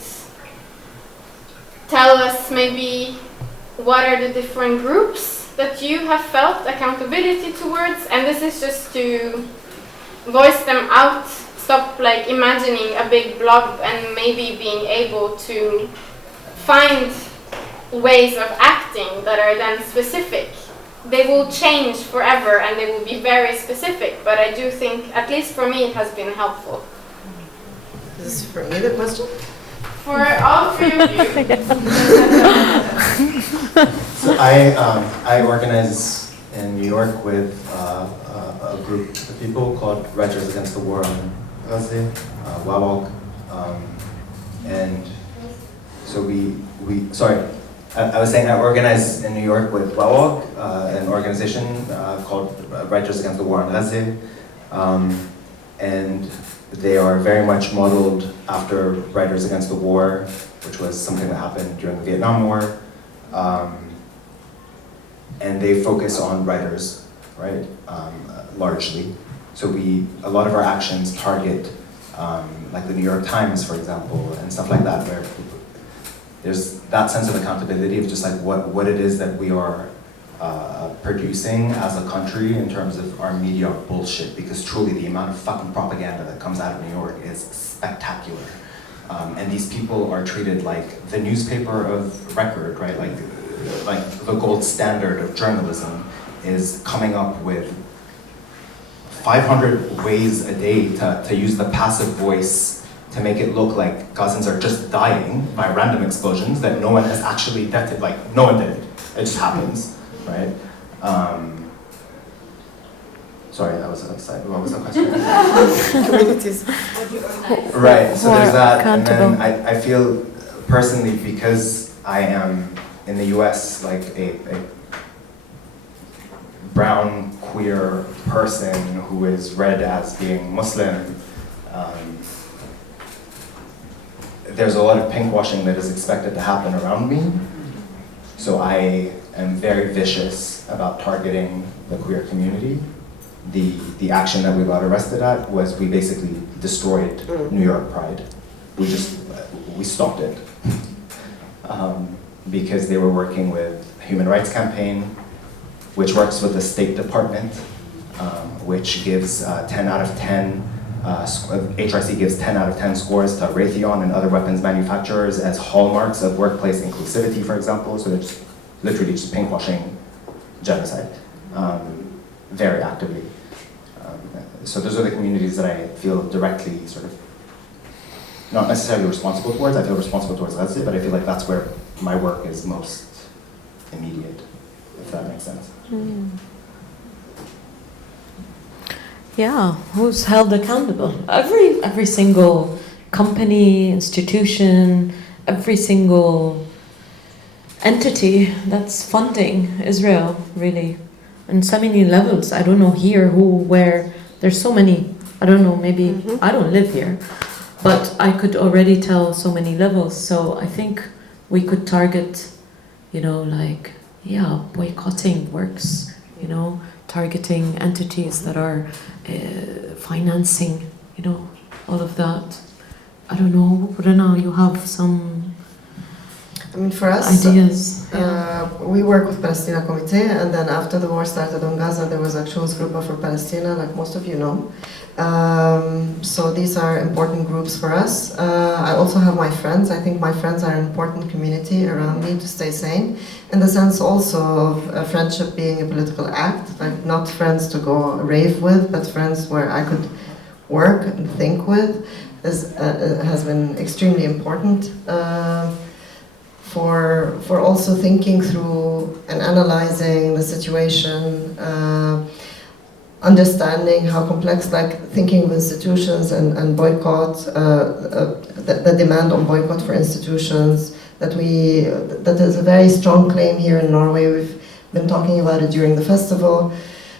tell us maybe what are the different groups that you have felt accountability towards, and this is just to voice them out, stop like imagining a big blob and maybe being able to find ways of acting that are then specific. They will change forever and they will be very specific, but I do think, at least for me, it has been helpful. Is this for me, the question? For all three of you. So I organize in New York with a group of people called Writers Against the War on Gaza, WAWOG, and so I was saying I organize in New York with WAWOG, an organization called Writers Against the War on Gaza, and they are very much modeled after Writers Against the War, which was something that happened during the Vietnam War. And they focus on writers, right, largely. So a lot of our actions target, like the New York Times, for example, and stuff like that, where there's that sense of accountability of just like what it is that we are producing as a country in terms of our media bullshit, because truly the amount of fucking propaganda that comes out of New York is spectacular. And these people are treated like the newspaper of record, right? Like the gold standard of journalism is coming up with 500 ways a day to use the passive voice to make it look like Gazans are just dying by random explosions that no one has actually detected. Like, no one did it. It just happens, right? Sorry, that was an aside. What was the question? Communities. Right, so there's that, and accountable. then I feel personally, because I am in the US like a brown queer person who is read as being Muslim, there's a lot of pinkwashing that is expected to happen around me. So I am very vicious about targeting the queer community. the action that we got arrested at was we basically destroyed New York Pride. We stopped it. Because they were working with Human Rights Campaign, which works with the State Department, which gives 10 out of 10, HRC gives 10 out of 10 scores to Raytheon and other weapons manufacturers as hallmarks of workplace inclusivity, for example. So they're just literally just pinkwashing genocide very actively. So those are the communities that I feel directly sort of, not necessarily responsible towards. I feel responsible towards Gaza, but I feel like that's where my work is most immediate, if that makes sense. Yeah, who's held accountable? Every single company, institution, every single entity that's funding Israel, really. On so many levels. I don't know here, who, where. There's so many. I don't know, maybe I don't live here. But I could already tell so many levels. So I think we could target, boycotting works, targeting entities that are financing, all of that. I don't know, Rana, you have some for us, ideas? we work with Palestine Committee, and then after the war started on Gaza, there was a choice group for Palestine, like most of you know. So these are important groups for us. I also have my friends. I think my friends are an important community around me to stay sane, in the sense also of friendship being a political act, like not friends to go rave with, but friends where I could work and think with, has been extremely important. For also thinking through and analyzing the situation, understanding how complex, like thinking of institutions and boycott, the demand on boycott for institutions, that is a very strong claim here in Norway. We've been talking about it during the festival,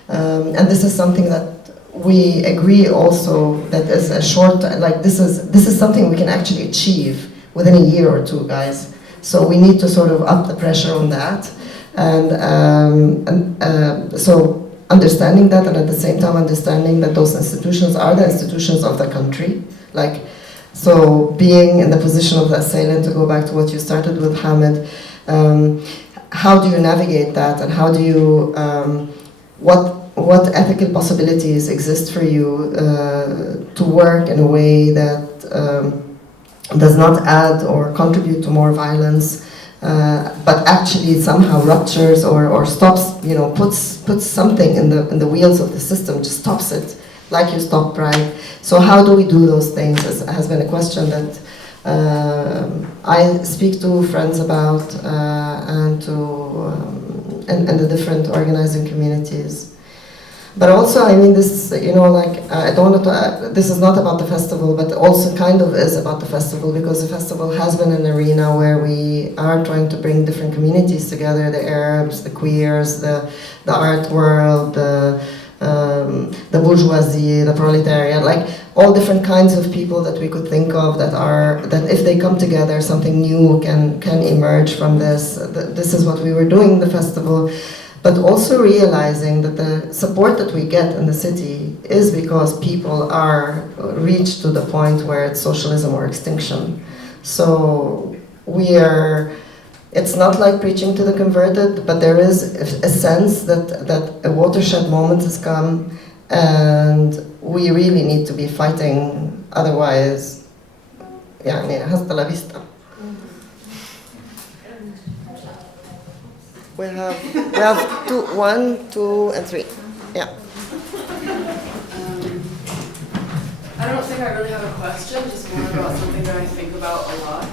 and this is something that we agree also that is a short, like this is something we can actually achieve within a year or two, guys. So we need to sort of up the pressure on that, and so understanding that, and at the same time understanding that those institutions are the institutions of the country. Like, so being in the position of the assailant, to go back to what you started with, Hamid, how do you navigate that, and how do you, what ethical possibilities exist for you to work in a way that does not add or contribute to more violence, but actually somehow ruptures or stops, puts something in the wheels of the system, just stops it, like you stop Pride. So how do we do those things has been a question that I speak to friends about, and and the different organizing communities. But also, I mean, this, I don't want to, this is not about the festival, but also kind of is about the festival, because the festival has been an arena where we are trying to bring different communities together, the Arabs, the queers, the art world, the bourgeoisie, the proletariat, like all different kinds of people that we could think of that if they come together, something new can emerge from this. This is what we were doing in the festival. But also realizing that the support that we get in the city is because people are reached to the point where it's socialism or extinction. So it's not like preaching to the converted, but there is a sense that a watershed moment has come, and we really need to be fighting, otherwise, hasta la vista. We have 1, 2, and 3. Yeah. I don't think I really have a question, just more about something that I think about a lot.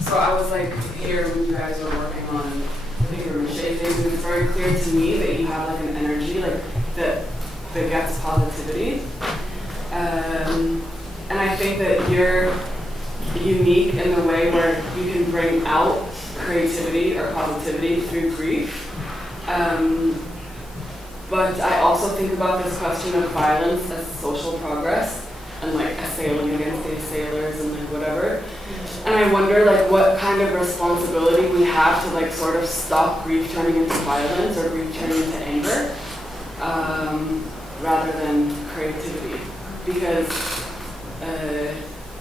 So I was here when you guys were working on the things, and it's very clear to me that you have an energy that gets positivity. And I think that you're unique in the way where you can bring out creativity or positivity through grief. But I also think about this question of violence as social progress and assailing against the assailers and whatever. And I wonder what kind of responsibility we have to sort of stop grief turning into violence or grief turning into anger. rather than creativity, because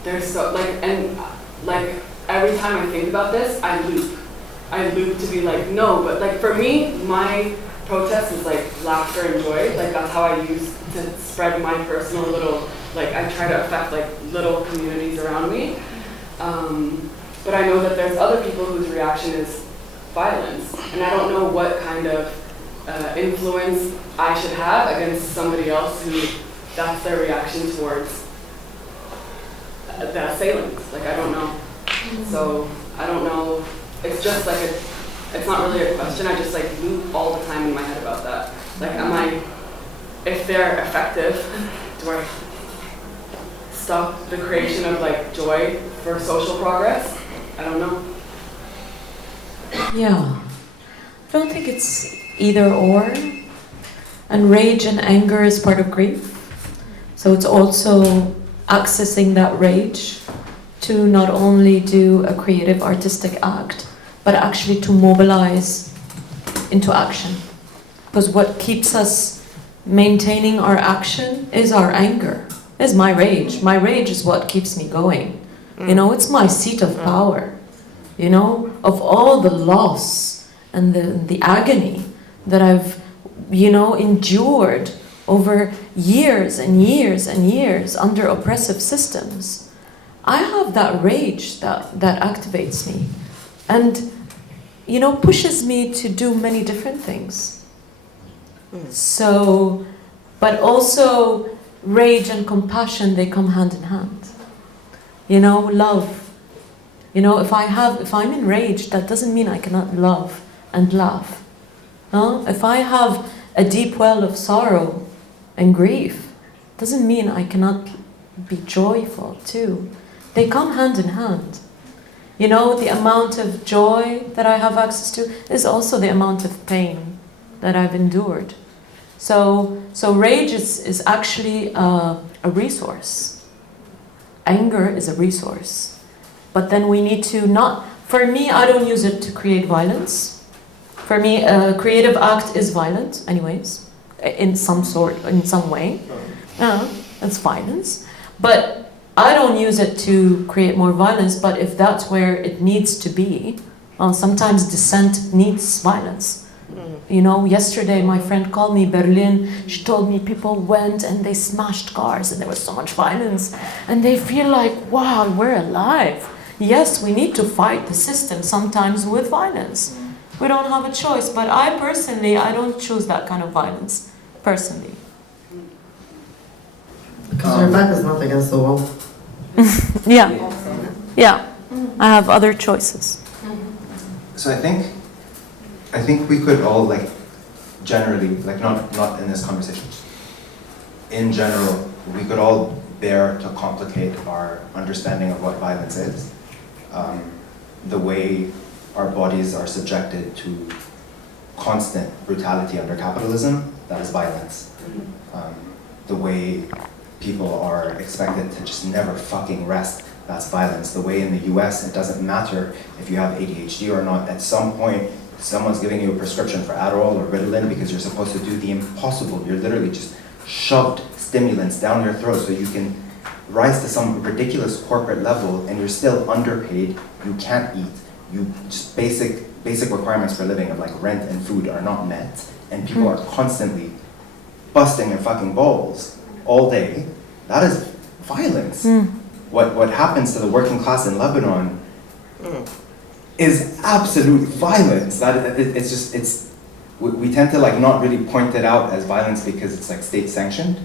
there's so like every time I think about this, I loop to be like, no, but like for me, my protest is like laughter and joy. Like that's how I use to spread my personal little, like I try to affect like little communities around me. But I know that there's other people whose reaction is violence, and I don't know what kind of influence I should have against somebody else who that's their reaction towards the assailants. Like I don't know. So I don't know. It's just like it's not really a question. I just like loop all the time in my head about that. Like, if they're effective, do I stop the creation of like joy for social progress? I don't know. Yeah. I don't think it's either or. And rage and anger is part of grief. So it's also accessing that rage to not only do a creative artistic act, but actually to mobilize into action. Because what keeps us maintaining our action is our anger, is my rage. My rage is what keeps me going. You know, it's my seat of power, you know, of all the loss and the agony that I've, you know, endured over years and years and years under oppressive systems. I have that rage that activates me and, you know, pushes me to do many different things. So, but also rage and compassion, they come hand in hand. You know, love. You know, if I'm enraged, that doesn't mean I cannot love and laugh. No? If I have a deep well of sorrow and grief, doesn't mean I cannot be joyful too. They come hand in hand. You know, the amount of joy that I have access to is also the amount of pain that I've endured. So rage is actually a resource. Anger is a resource. But then we need to not, for me, I don't use it to create violence. For me, a creative act is violent anyways, in some way. It's violence. But I don't use it to create more violence, but if that's where it needs to be, sometimes dissent needs violence. You know, yesterday my friend called me Berlin. She told me people went and they smashed cars and there was so much violence. And they feel like, wow, we're alive. Yes, we need to fight the system sometimes with violence. We don't have a choice. But I personally, I don't choose that kind of violence, personally. Because your back is not against the wall. Yeah. Yeah. I have other choices. So I think we could all, like, generally, like, not in this conversation, in general, we could all bear to complicate our understanding of what violence is. The way our bodies are subjected to constant brutality under capitalism, that is violence. The way people are expected to just never fucking rest, that's violence. The way in the US, it doesn't matter if you have ADHD or not, at some point, someone's giving you a prescription for Adderall or Ritalin because you're supposed to do the impossible. You're literally just shoved stimulants down your throat so you can rise to some ridiculous corporate level and you're still underpaid, you can't eat, you just basic requirements for living of like rent and food are not met, and people are constantly busting their fucking balls all day. That is violence. What happens to the working class in Lebanon is absolute violence. We tend to like not really point it out as violence because it's like state sanctioned,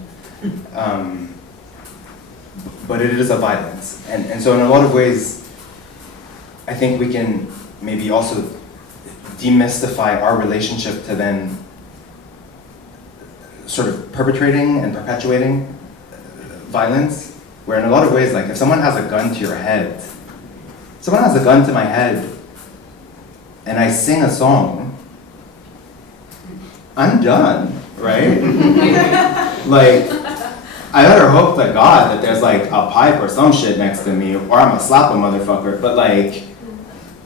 but it is a violence. And so in a lot of ways, I think we can maybe also demystify our relationship to then sort of perpetrating and perpetuating violence, where in a lot of ways, like if someone has a gun to your head, someone has a gun to my head, and I sing a song, I'm done, right? Like, I better hope to God that there's like a pipe or some shit next to me, or I'm gonna slap a motherfucker. But like,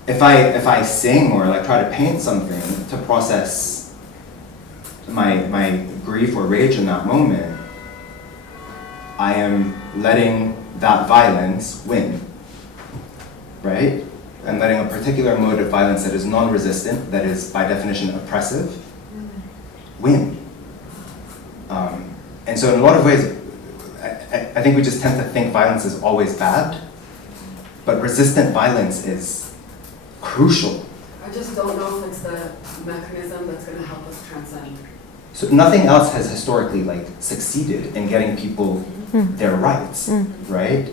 if I sing or like try to paint something to process my grief or rage in that moment, I am letting that violence win, right? I'm letting a particular mode of violence that is non-resistant, that is by definition oppressive, win. And so in a lot of ways, I think we just tend to think violence is always bad, but resistant violence is crucial. I just don't know if it's the mechanism that's going to help us transcend. So nothing else has historically like succeeded in getting people their rights, right?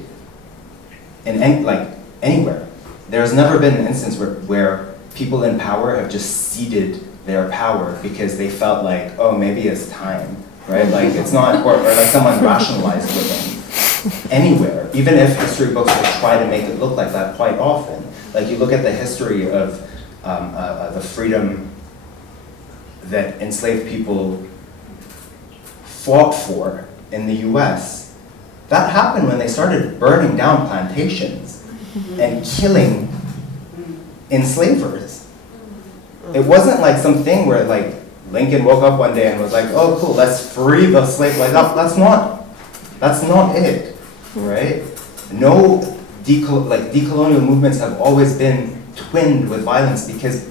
And like anywhere. There's never been an instance where people in power have just ceded their power because they felt like, oh, maybe it's time, right? Like it's not, or like someone rationalized with them. Anywhere, even if history books will try to make it look like that quite often. Like you look at the history of the freedom that enslaved people fought for in the US, that happened when they started burning down plantations and killing enslavers. It wasn't like something where like Lincoln woke up one day and was like, oh cool, let's free the slave. Like that's not it, right? No decolonial movements have always been twinned with violence because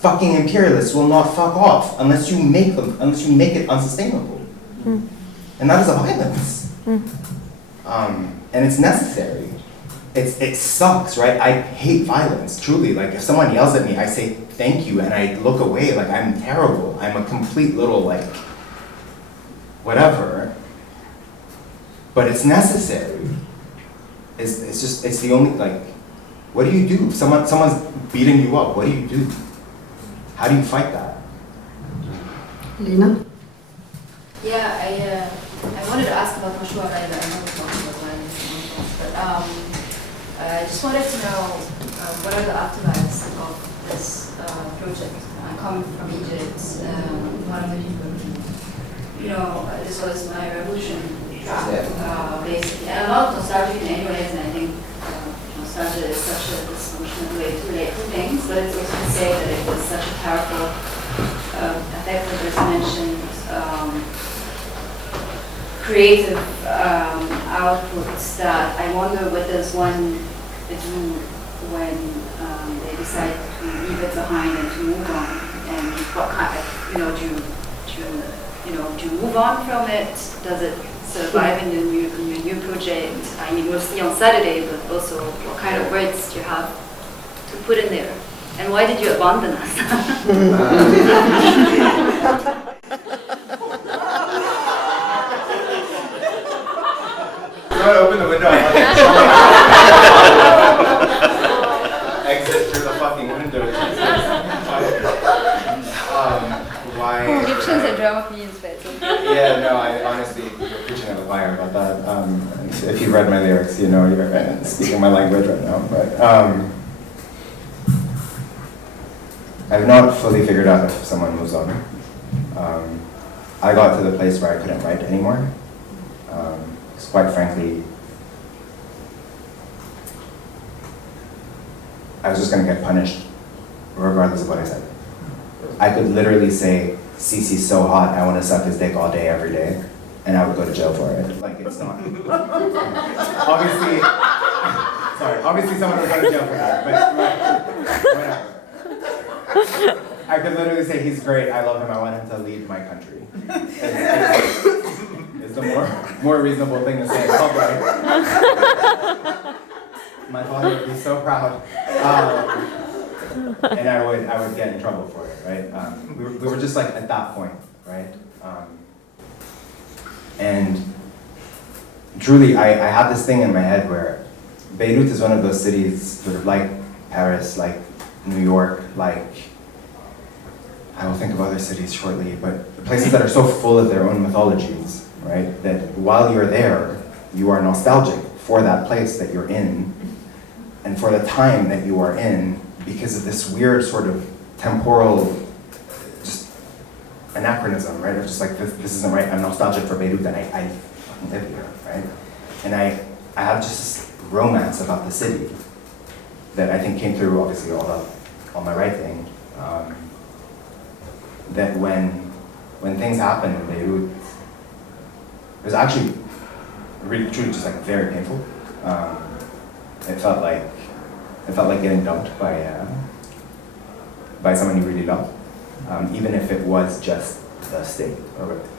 fucking imperialists will not fuck off unless you make it unsustainable. And that is a violence. And it's necessary. It sucks, right? I hate violence, truly. Like if someone yells at me, I say thank you and I look away like I'm terrible. I'm a complete little like whatever. But it's necessary. It's the only, like, what do you do? Someone's beating you up, what do you do? How do you fight that? Lena? Yeah, I wanted to ask about Mashua Laila. I know we're talking about violence, but I just wanted to know what are the aftermaths of this project? I'm coming from Egypt, one of the people, this was my revolution, basically. And I'm not nostalgic in any ways, and I think nostalgia is such a dysfunctional way to relate to things, but it's also to say that it was such a powerful effective, as mentioned, creative outputs that I wonder what does one do when they decide to leave it behind and to move on, and what kind of, do you move on from it? Does it survive in your new project? I mean, we'll see on Saturday, but also what kind of words do you have to put in there? And why did you abandon us? You want to open the window? Exit through the fucking window. Why? Egyptians are drama queens, but it's okay. Yeah, no, I honestly, you're preaching at the choir about that. If you read my lyrics, you know you're speaking my language right now. But I've not fully figured out if someone moves on. I got to the place where I couldn't write anymore. Because quite frankly, I was just going to get punished, regardless of what I said. I could literally say, Cece's so hot, I want to suck his dick all day, every day, and I would go to jail for it. Like, it's not. Obviously someone would go to jail for that, but whatever. I could literally say, he's great, I love him, I want him to lead my country. It's the more reasonable thing to say in public. My father would be so proud. And I would get in trouble for it, right? We were just like at that point, right? And truly, I had this thing in my head where Beirut is one of those cities, sort of like Paris, like New York, like, I will think of other cities shortly, but places that are so full of their own mythologies, right? That while you're there, you are nostalgic for that place that you're in and for the time that you are in, because of this weird sort of temporal just anachronism, right? It's just like, this isn't right, I'm nostalgic for Beirut and I fucking live here, right? And I have just this romance about the city that I think came through, obviously, all my writing. That when when things happened in Beirut, it was actually really, truly just like very painful. It felt like getting dumped by someone you really love, even if it was just the state,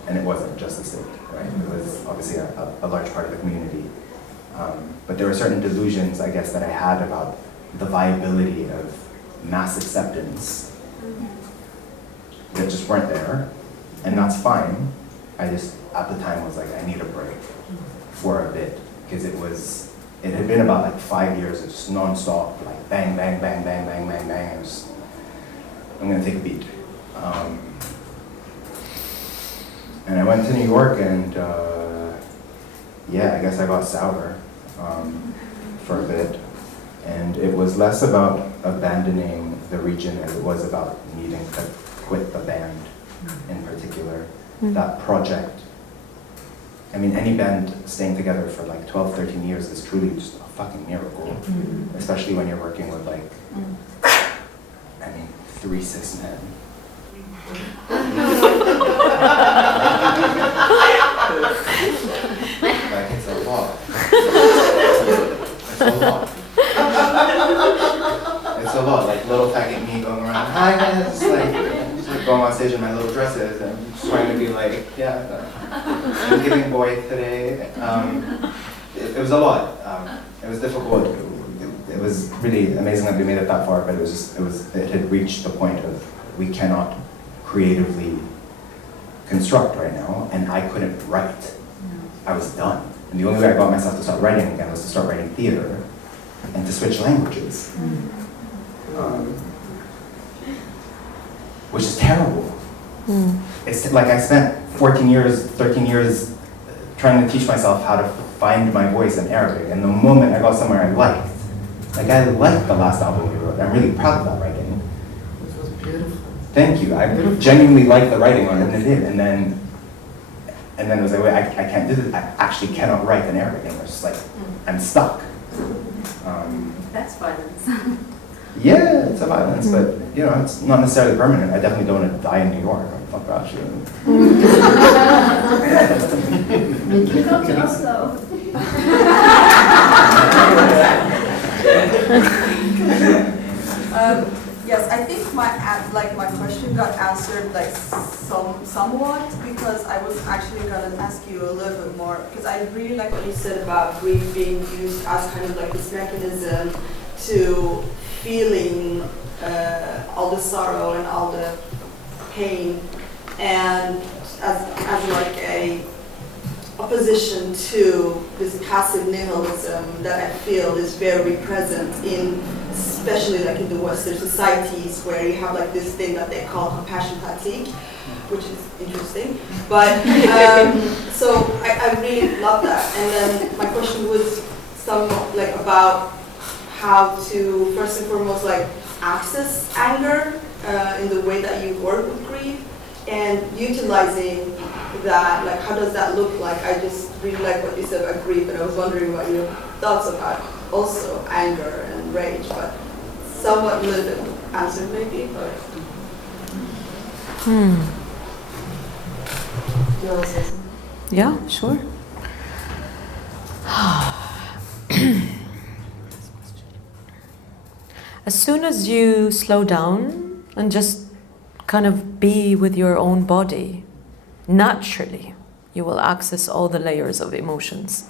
and it wasn't just the state, right? It was obviously a large part of the community. But there were certain delusions, I guess, that I had about the viability of mass acceptance that just weren't there, and that's fine. I just, at the time, was like, I need a break for a bit, because it had been about like 5 years of just non-stop, like bang, bang, bang, bang, bang, bang, bang. I'm gonna take a beat. And I went to New York, and yeah, I guess I got sour for a bit. And it was less about abandoning the region as it was about needing to quit the band in particular. That project, I mean, any band staying together for like 12, 13 years is truly just a fucking miracle. Especially when you're working with like, I mean, 3 6 men. Like, it's a lot. It's a lot. It's a lot, like little faggot me going around, hi guys, like going on stage in my little dresses and just trying to be like, yeah, I'm giving boy today. It was a lot. It was difficult. It was really amazing that we made it that far, but it had reached the point of we cannot creatively construct right now, and I couldn't write. I was done. And the only way I got myself to start writing again was to start writing theater and to switch languages. Which is terrible. It's like I spent 14 years, 13 years trying to teach myself how to find my voice in Arabic, and the moment I got somewhere I liked the last album we wrote. I'm really proud of that writing. It was beautiful. Thank you. I genuinely liked the writing on it, and it did. And then it was like, wait, I can't do this. I actually cannot write in Arabic anymore. It's just like, I'm stuck. That's violence. Yeah, it's a violence, but you know, it's not necessarily permanent. I definitely don't want to die in New York. Oh, fuck that shit. You come to Oslo. Yes, I think my question got answered like somewhat, because I was actually gonna ask you a little bit more, because I really like what you said about grief being used as kind of like this mechanism to feeling all the sorrow and all the pain, and as like a opposition to this passive nihilism that I feel is very present in, especially like in the Western societies, where you have like this thing that they call compassion fatigue, which is interesting. But so I really love that. And then my question was somewhat like about how to first and foremost like access anger in the way that you work with grief, and utilizing that, like how does that look like? I just really like what you said about grief, and I was wondering what your thoughts about also anger and rage, but somewhat a little bit answered maybe. But do you want to say something? Yeah, sure. As soon as you slow down and just kind of be with your own body, naturally, you will access all the layers of emotions.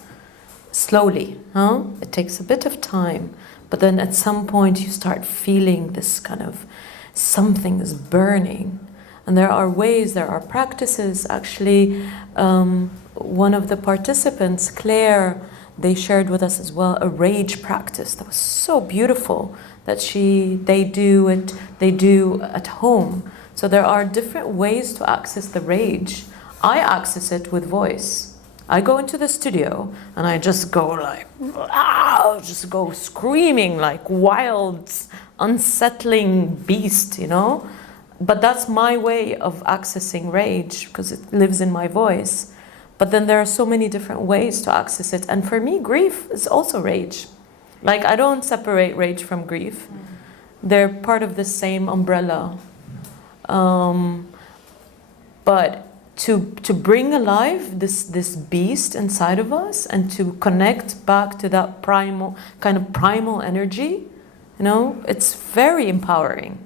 Slowly, It takes a bit of time, but then at some point you start feeling this kind of something is burning. And there are ways, there are practices. Actually, one of the participants, Claire, they shared with us as well a rage practice that was so beautiful that they do at home. So there are different ways to access the rage. I access it with voice. I go into the studio and I just go like, just go screaming like wild, unsettling beast, But that's my way of accessing rage because it lives in my voice. But then there are so many different ways to access it. And for me, grief is also rage. Like, I don't separate rage from grief. They're part of the same umbrella. But to bring alive this beast inside of us and to connect back to that primal energy, you know, it's very empowering.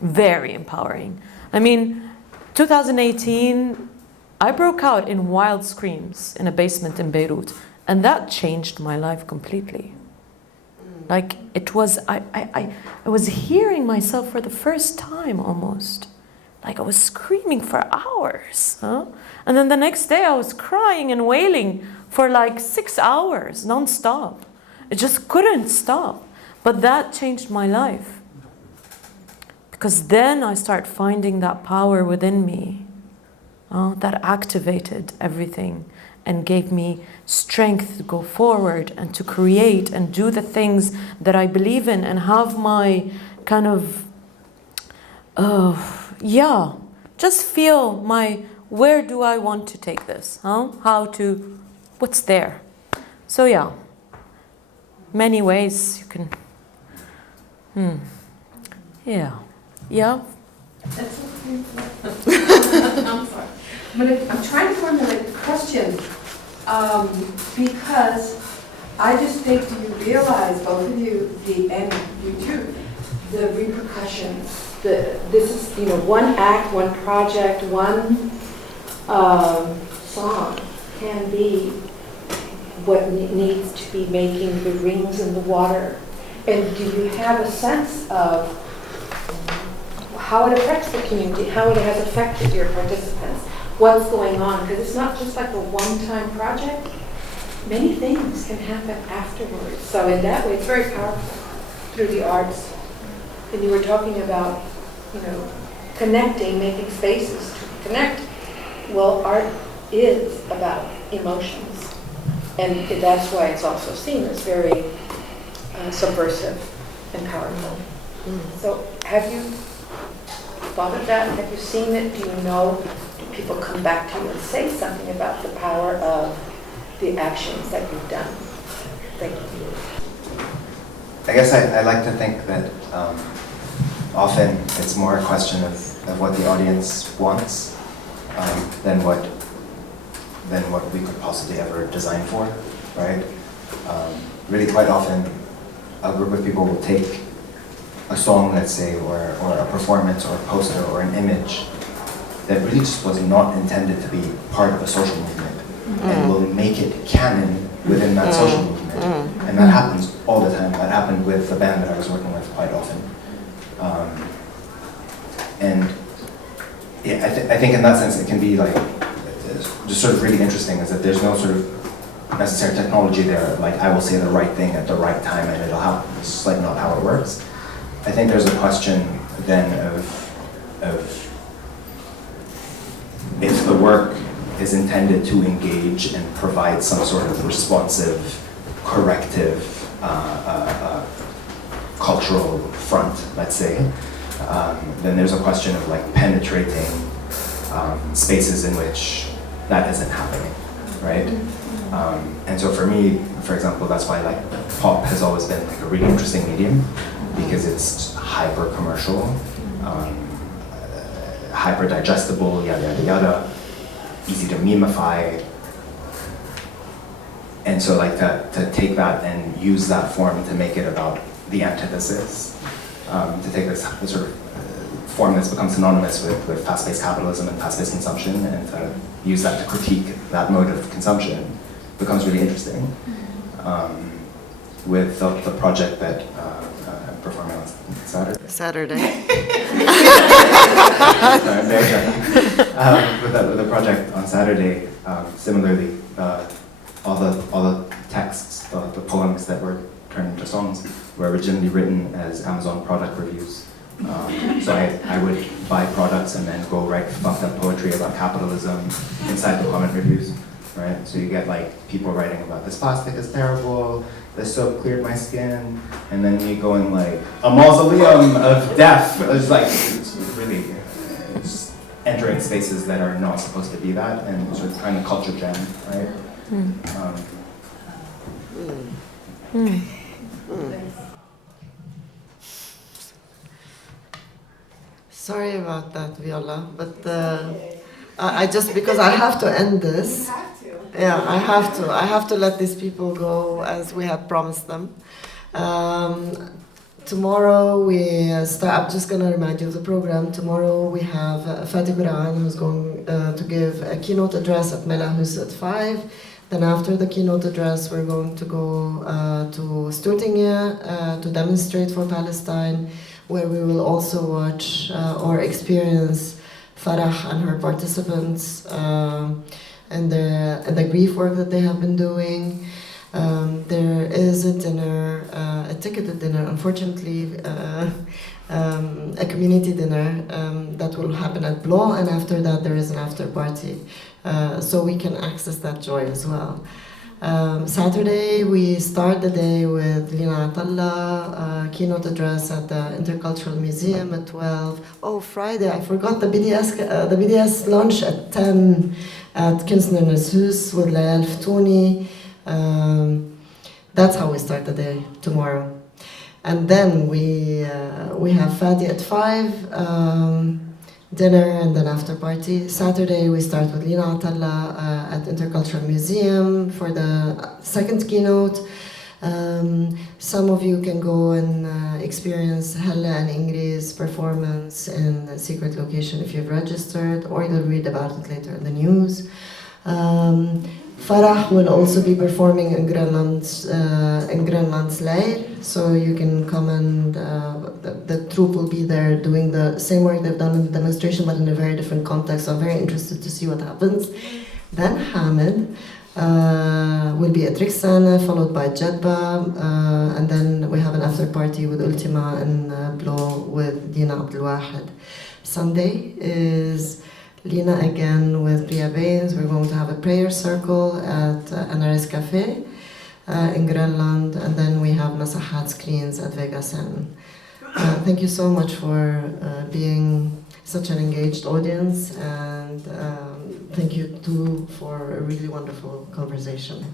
Very empowering. I mean, 2018, I broke out in wild screams in a basement in Beirut, and that changed my life completely. Like, it was, I was hearing myself for the first time almost. Like, I was screaming for hours, huh? And then the next day I was crying and wailing for like 6 hours non-stop. It just couldn't stop. But that changed my life. Because then I start finding that power within me that activated everything and gave me strength to go forward and to create and do the things that I believe in and have my kind of, just feel my, where do I want to take this? How to, what's there? So yeah, many ways you can, yeah. Yeah. That's okay. I'm sorry. I'm trying to formulate the question because I just think, do you realize, both of you, and you too, the repercussions? This is, you know, one act, one project, one song can be what needs to be making the rings in the water. And do you have a sense of how it affects the community, how it has affected your participants, what's going on? Because it's not just like a one-time project. Many things can happen afterwards. So in that way, it's very powerful through the arts. And you were talking about, you know, connecting, making spaces to connect. Well, art is about emotions. And that's why it's also seen as very subversive and powerful. So have you thought of that? Have you seen it? Do you know? Do people come back to you and say something about the power of the actions that you've done? Thank you. I guess I like to think that often it's more a question of what the audience wants than what we could possibly ever design for, right? Really quite often a group of people will take a song, let's say, or a performance or a poster or an image that really just was not intended to be part of a social movement and will make it canon within that social movement. And that happens all the time. That happened with the band that I was working with quite often. And yeah, I think in that sense it can be like, just sort of really interesting is that there's no sort of necessary technology there, like I will say the right thing at the right time and it'll happen. It's just like not how it works. I think there's a question then of if the work is intended to engage and provide some sort of responsive, corrective, cultural front, let's say, then there's a question of like penetrating spaces in which that isn't happening, right? And so for me, for example, that's why like pop has always been like a really interesting medium, because it's hyper commercial, hyper digestible, yada yada yada, easy to memify. And so like to take that and use that form to make it about the antithesis, to take this sort of form that's become synonymous with fast-paced capitalism and fast-paced consumption, and to use that to critique that mode of consumption becomes really interesting. With the project that I'm performing on Saturday. With the project on Saturday, similarly, all the texts, the poems that were turned into songs were originally written as Amazon product reviews. So I would buy products and then go write fucked up poetry about capitalism inside the comment reviews, right? So you get like people writing about this plastic is terrible, this soap cleared my skin, and then me going like, a mausoleum of death. It's like, it's really it's entering spaces that are not supposed to be that, and sort of trying to culture jam, right? Sorry about that, Viola, but I just, because I have to end You this. have to. Yeah, I have to. I have to let these people go as we had promised them. Tomorrow we start. I'm just gonna remind you of the program. Tomorrow we have Fatih Quran, who's going to give a keynote address at Melahus at 5. Then after the keynote address, we're going to go to Stortinget to demonstrate for Palestine, where we will also watch or experience Farah and her participants and the grief work that they have been doing. There is a dinner, a ticketed dinner, unfortunately, a community dinner that will happen at Blo, and after that there is an after party. So we can access that joy as well. Saturday, we start the day with Lina Atalla, keynote address at the Intercultural Museum at 12. Oh, Friday, I forgot the BDS lunch at 10 at Kunstnernes Hus with Layal Ftouni. That's how we start the day tomorrow. And then we have Fadi at 5, dinner and then after party. Saturday we start with Lina Atalla at Intercultural Museum for the second keynote. Some of you can go and experience Hella and Ingrid's performance in a secret location if you've registered, or you'll read about it later in the news. Farah will also be performing in Greenland's Leir, so you can come and the troupe will be there doing the same work they've done in the demonstration, but in a very different context. So I'm very interested to see what happens. Then Hamid will be at Rixana, followed by Jedba, and then we have an after party with Ultima and Blo with Dina Abdul Wahid. Sunday is Lina again with Priya Baines. We're going to have a prayer circle at NRS Cafe in Greenland, and then we have Masahat screens at Vegasen. Thank you so much for being such an engaged audience, and thank you too for a really wonderful conversation.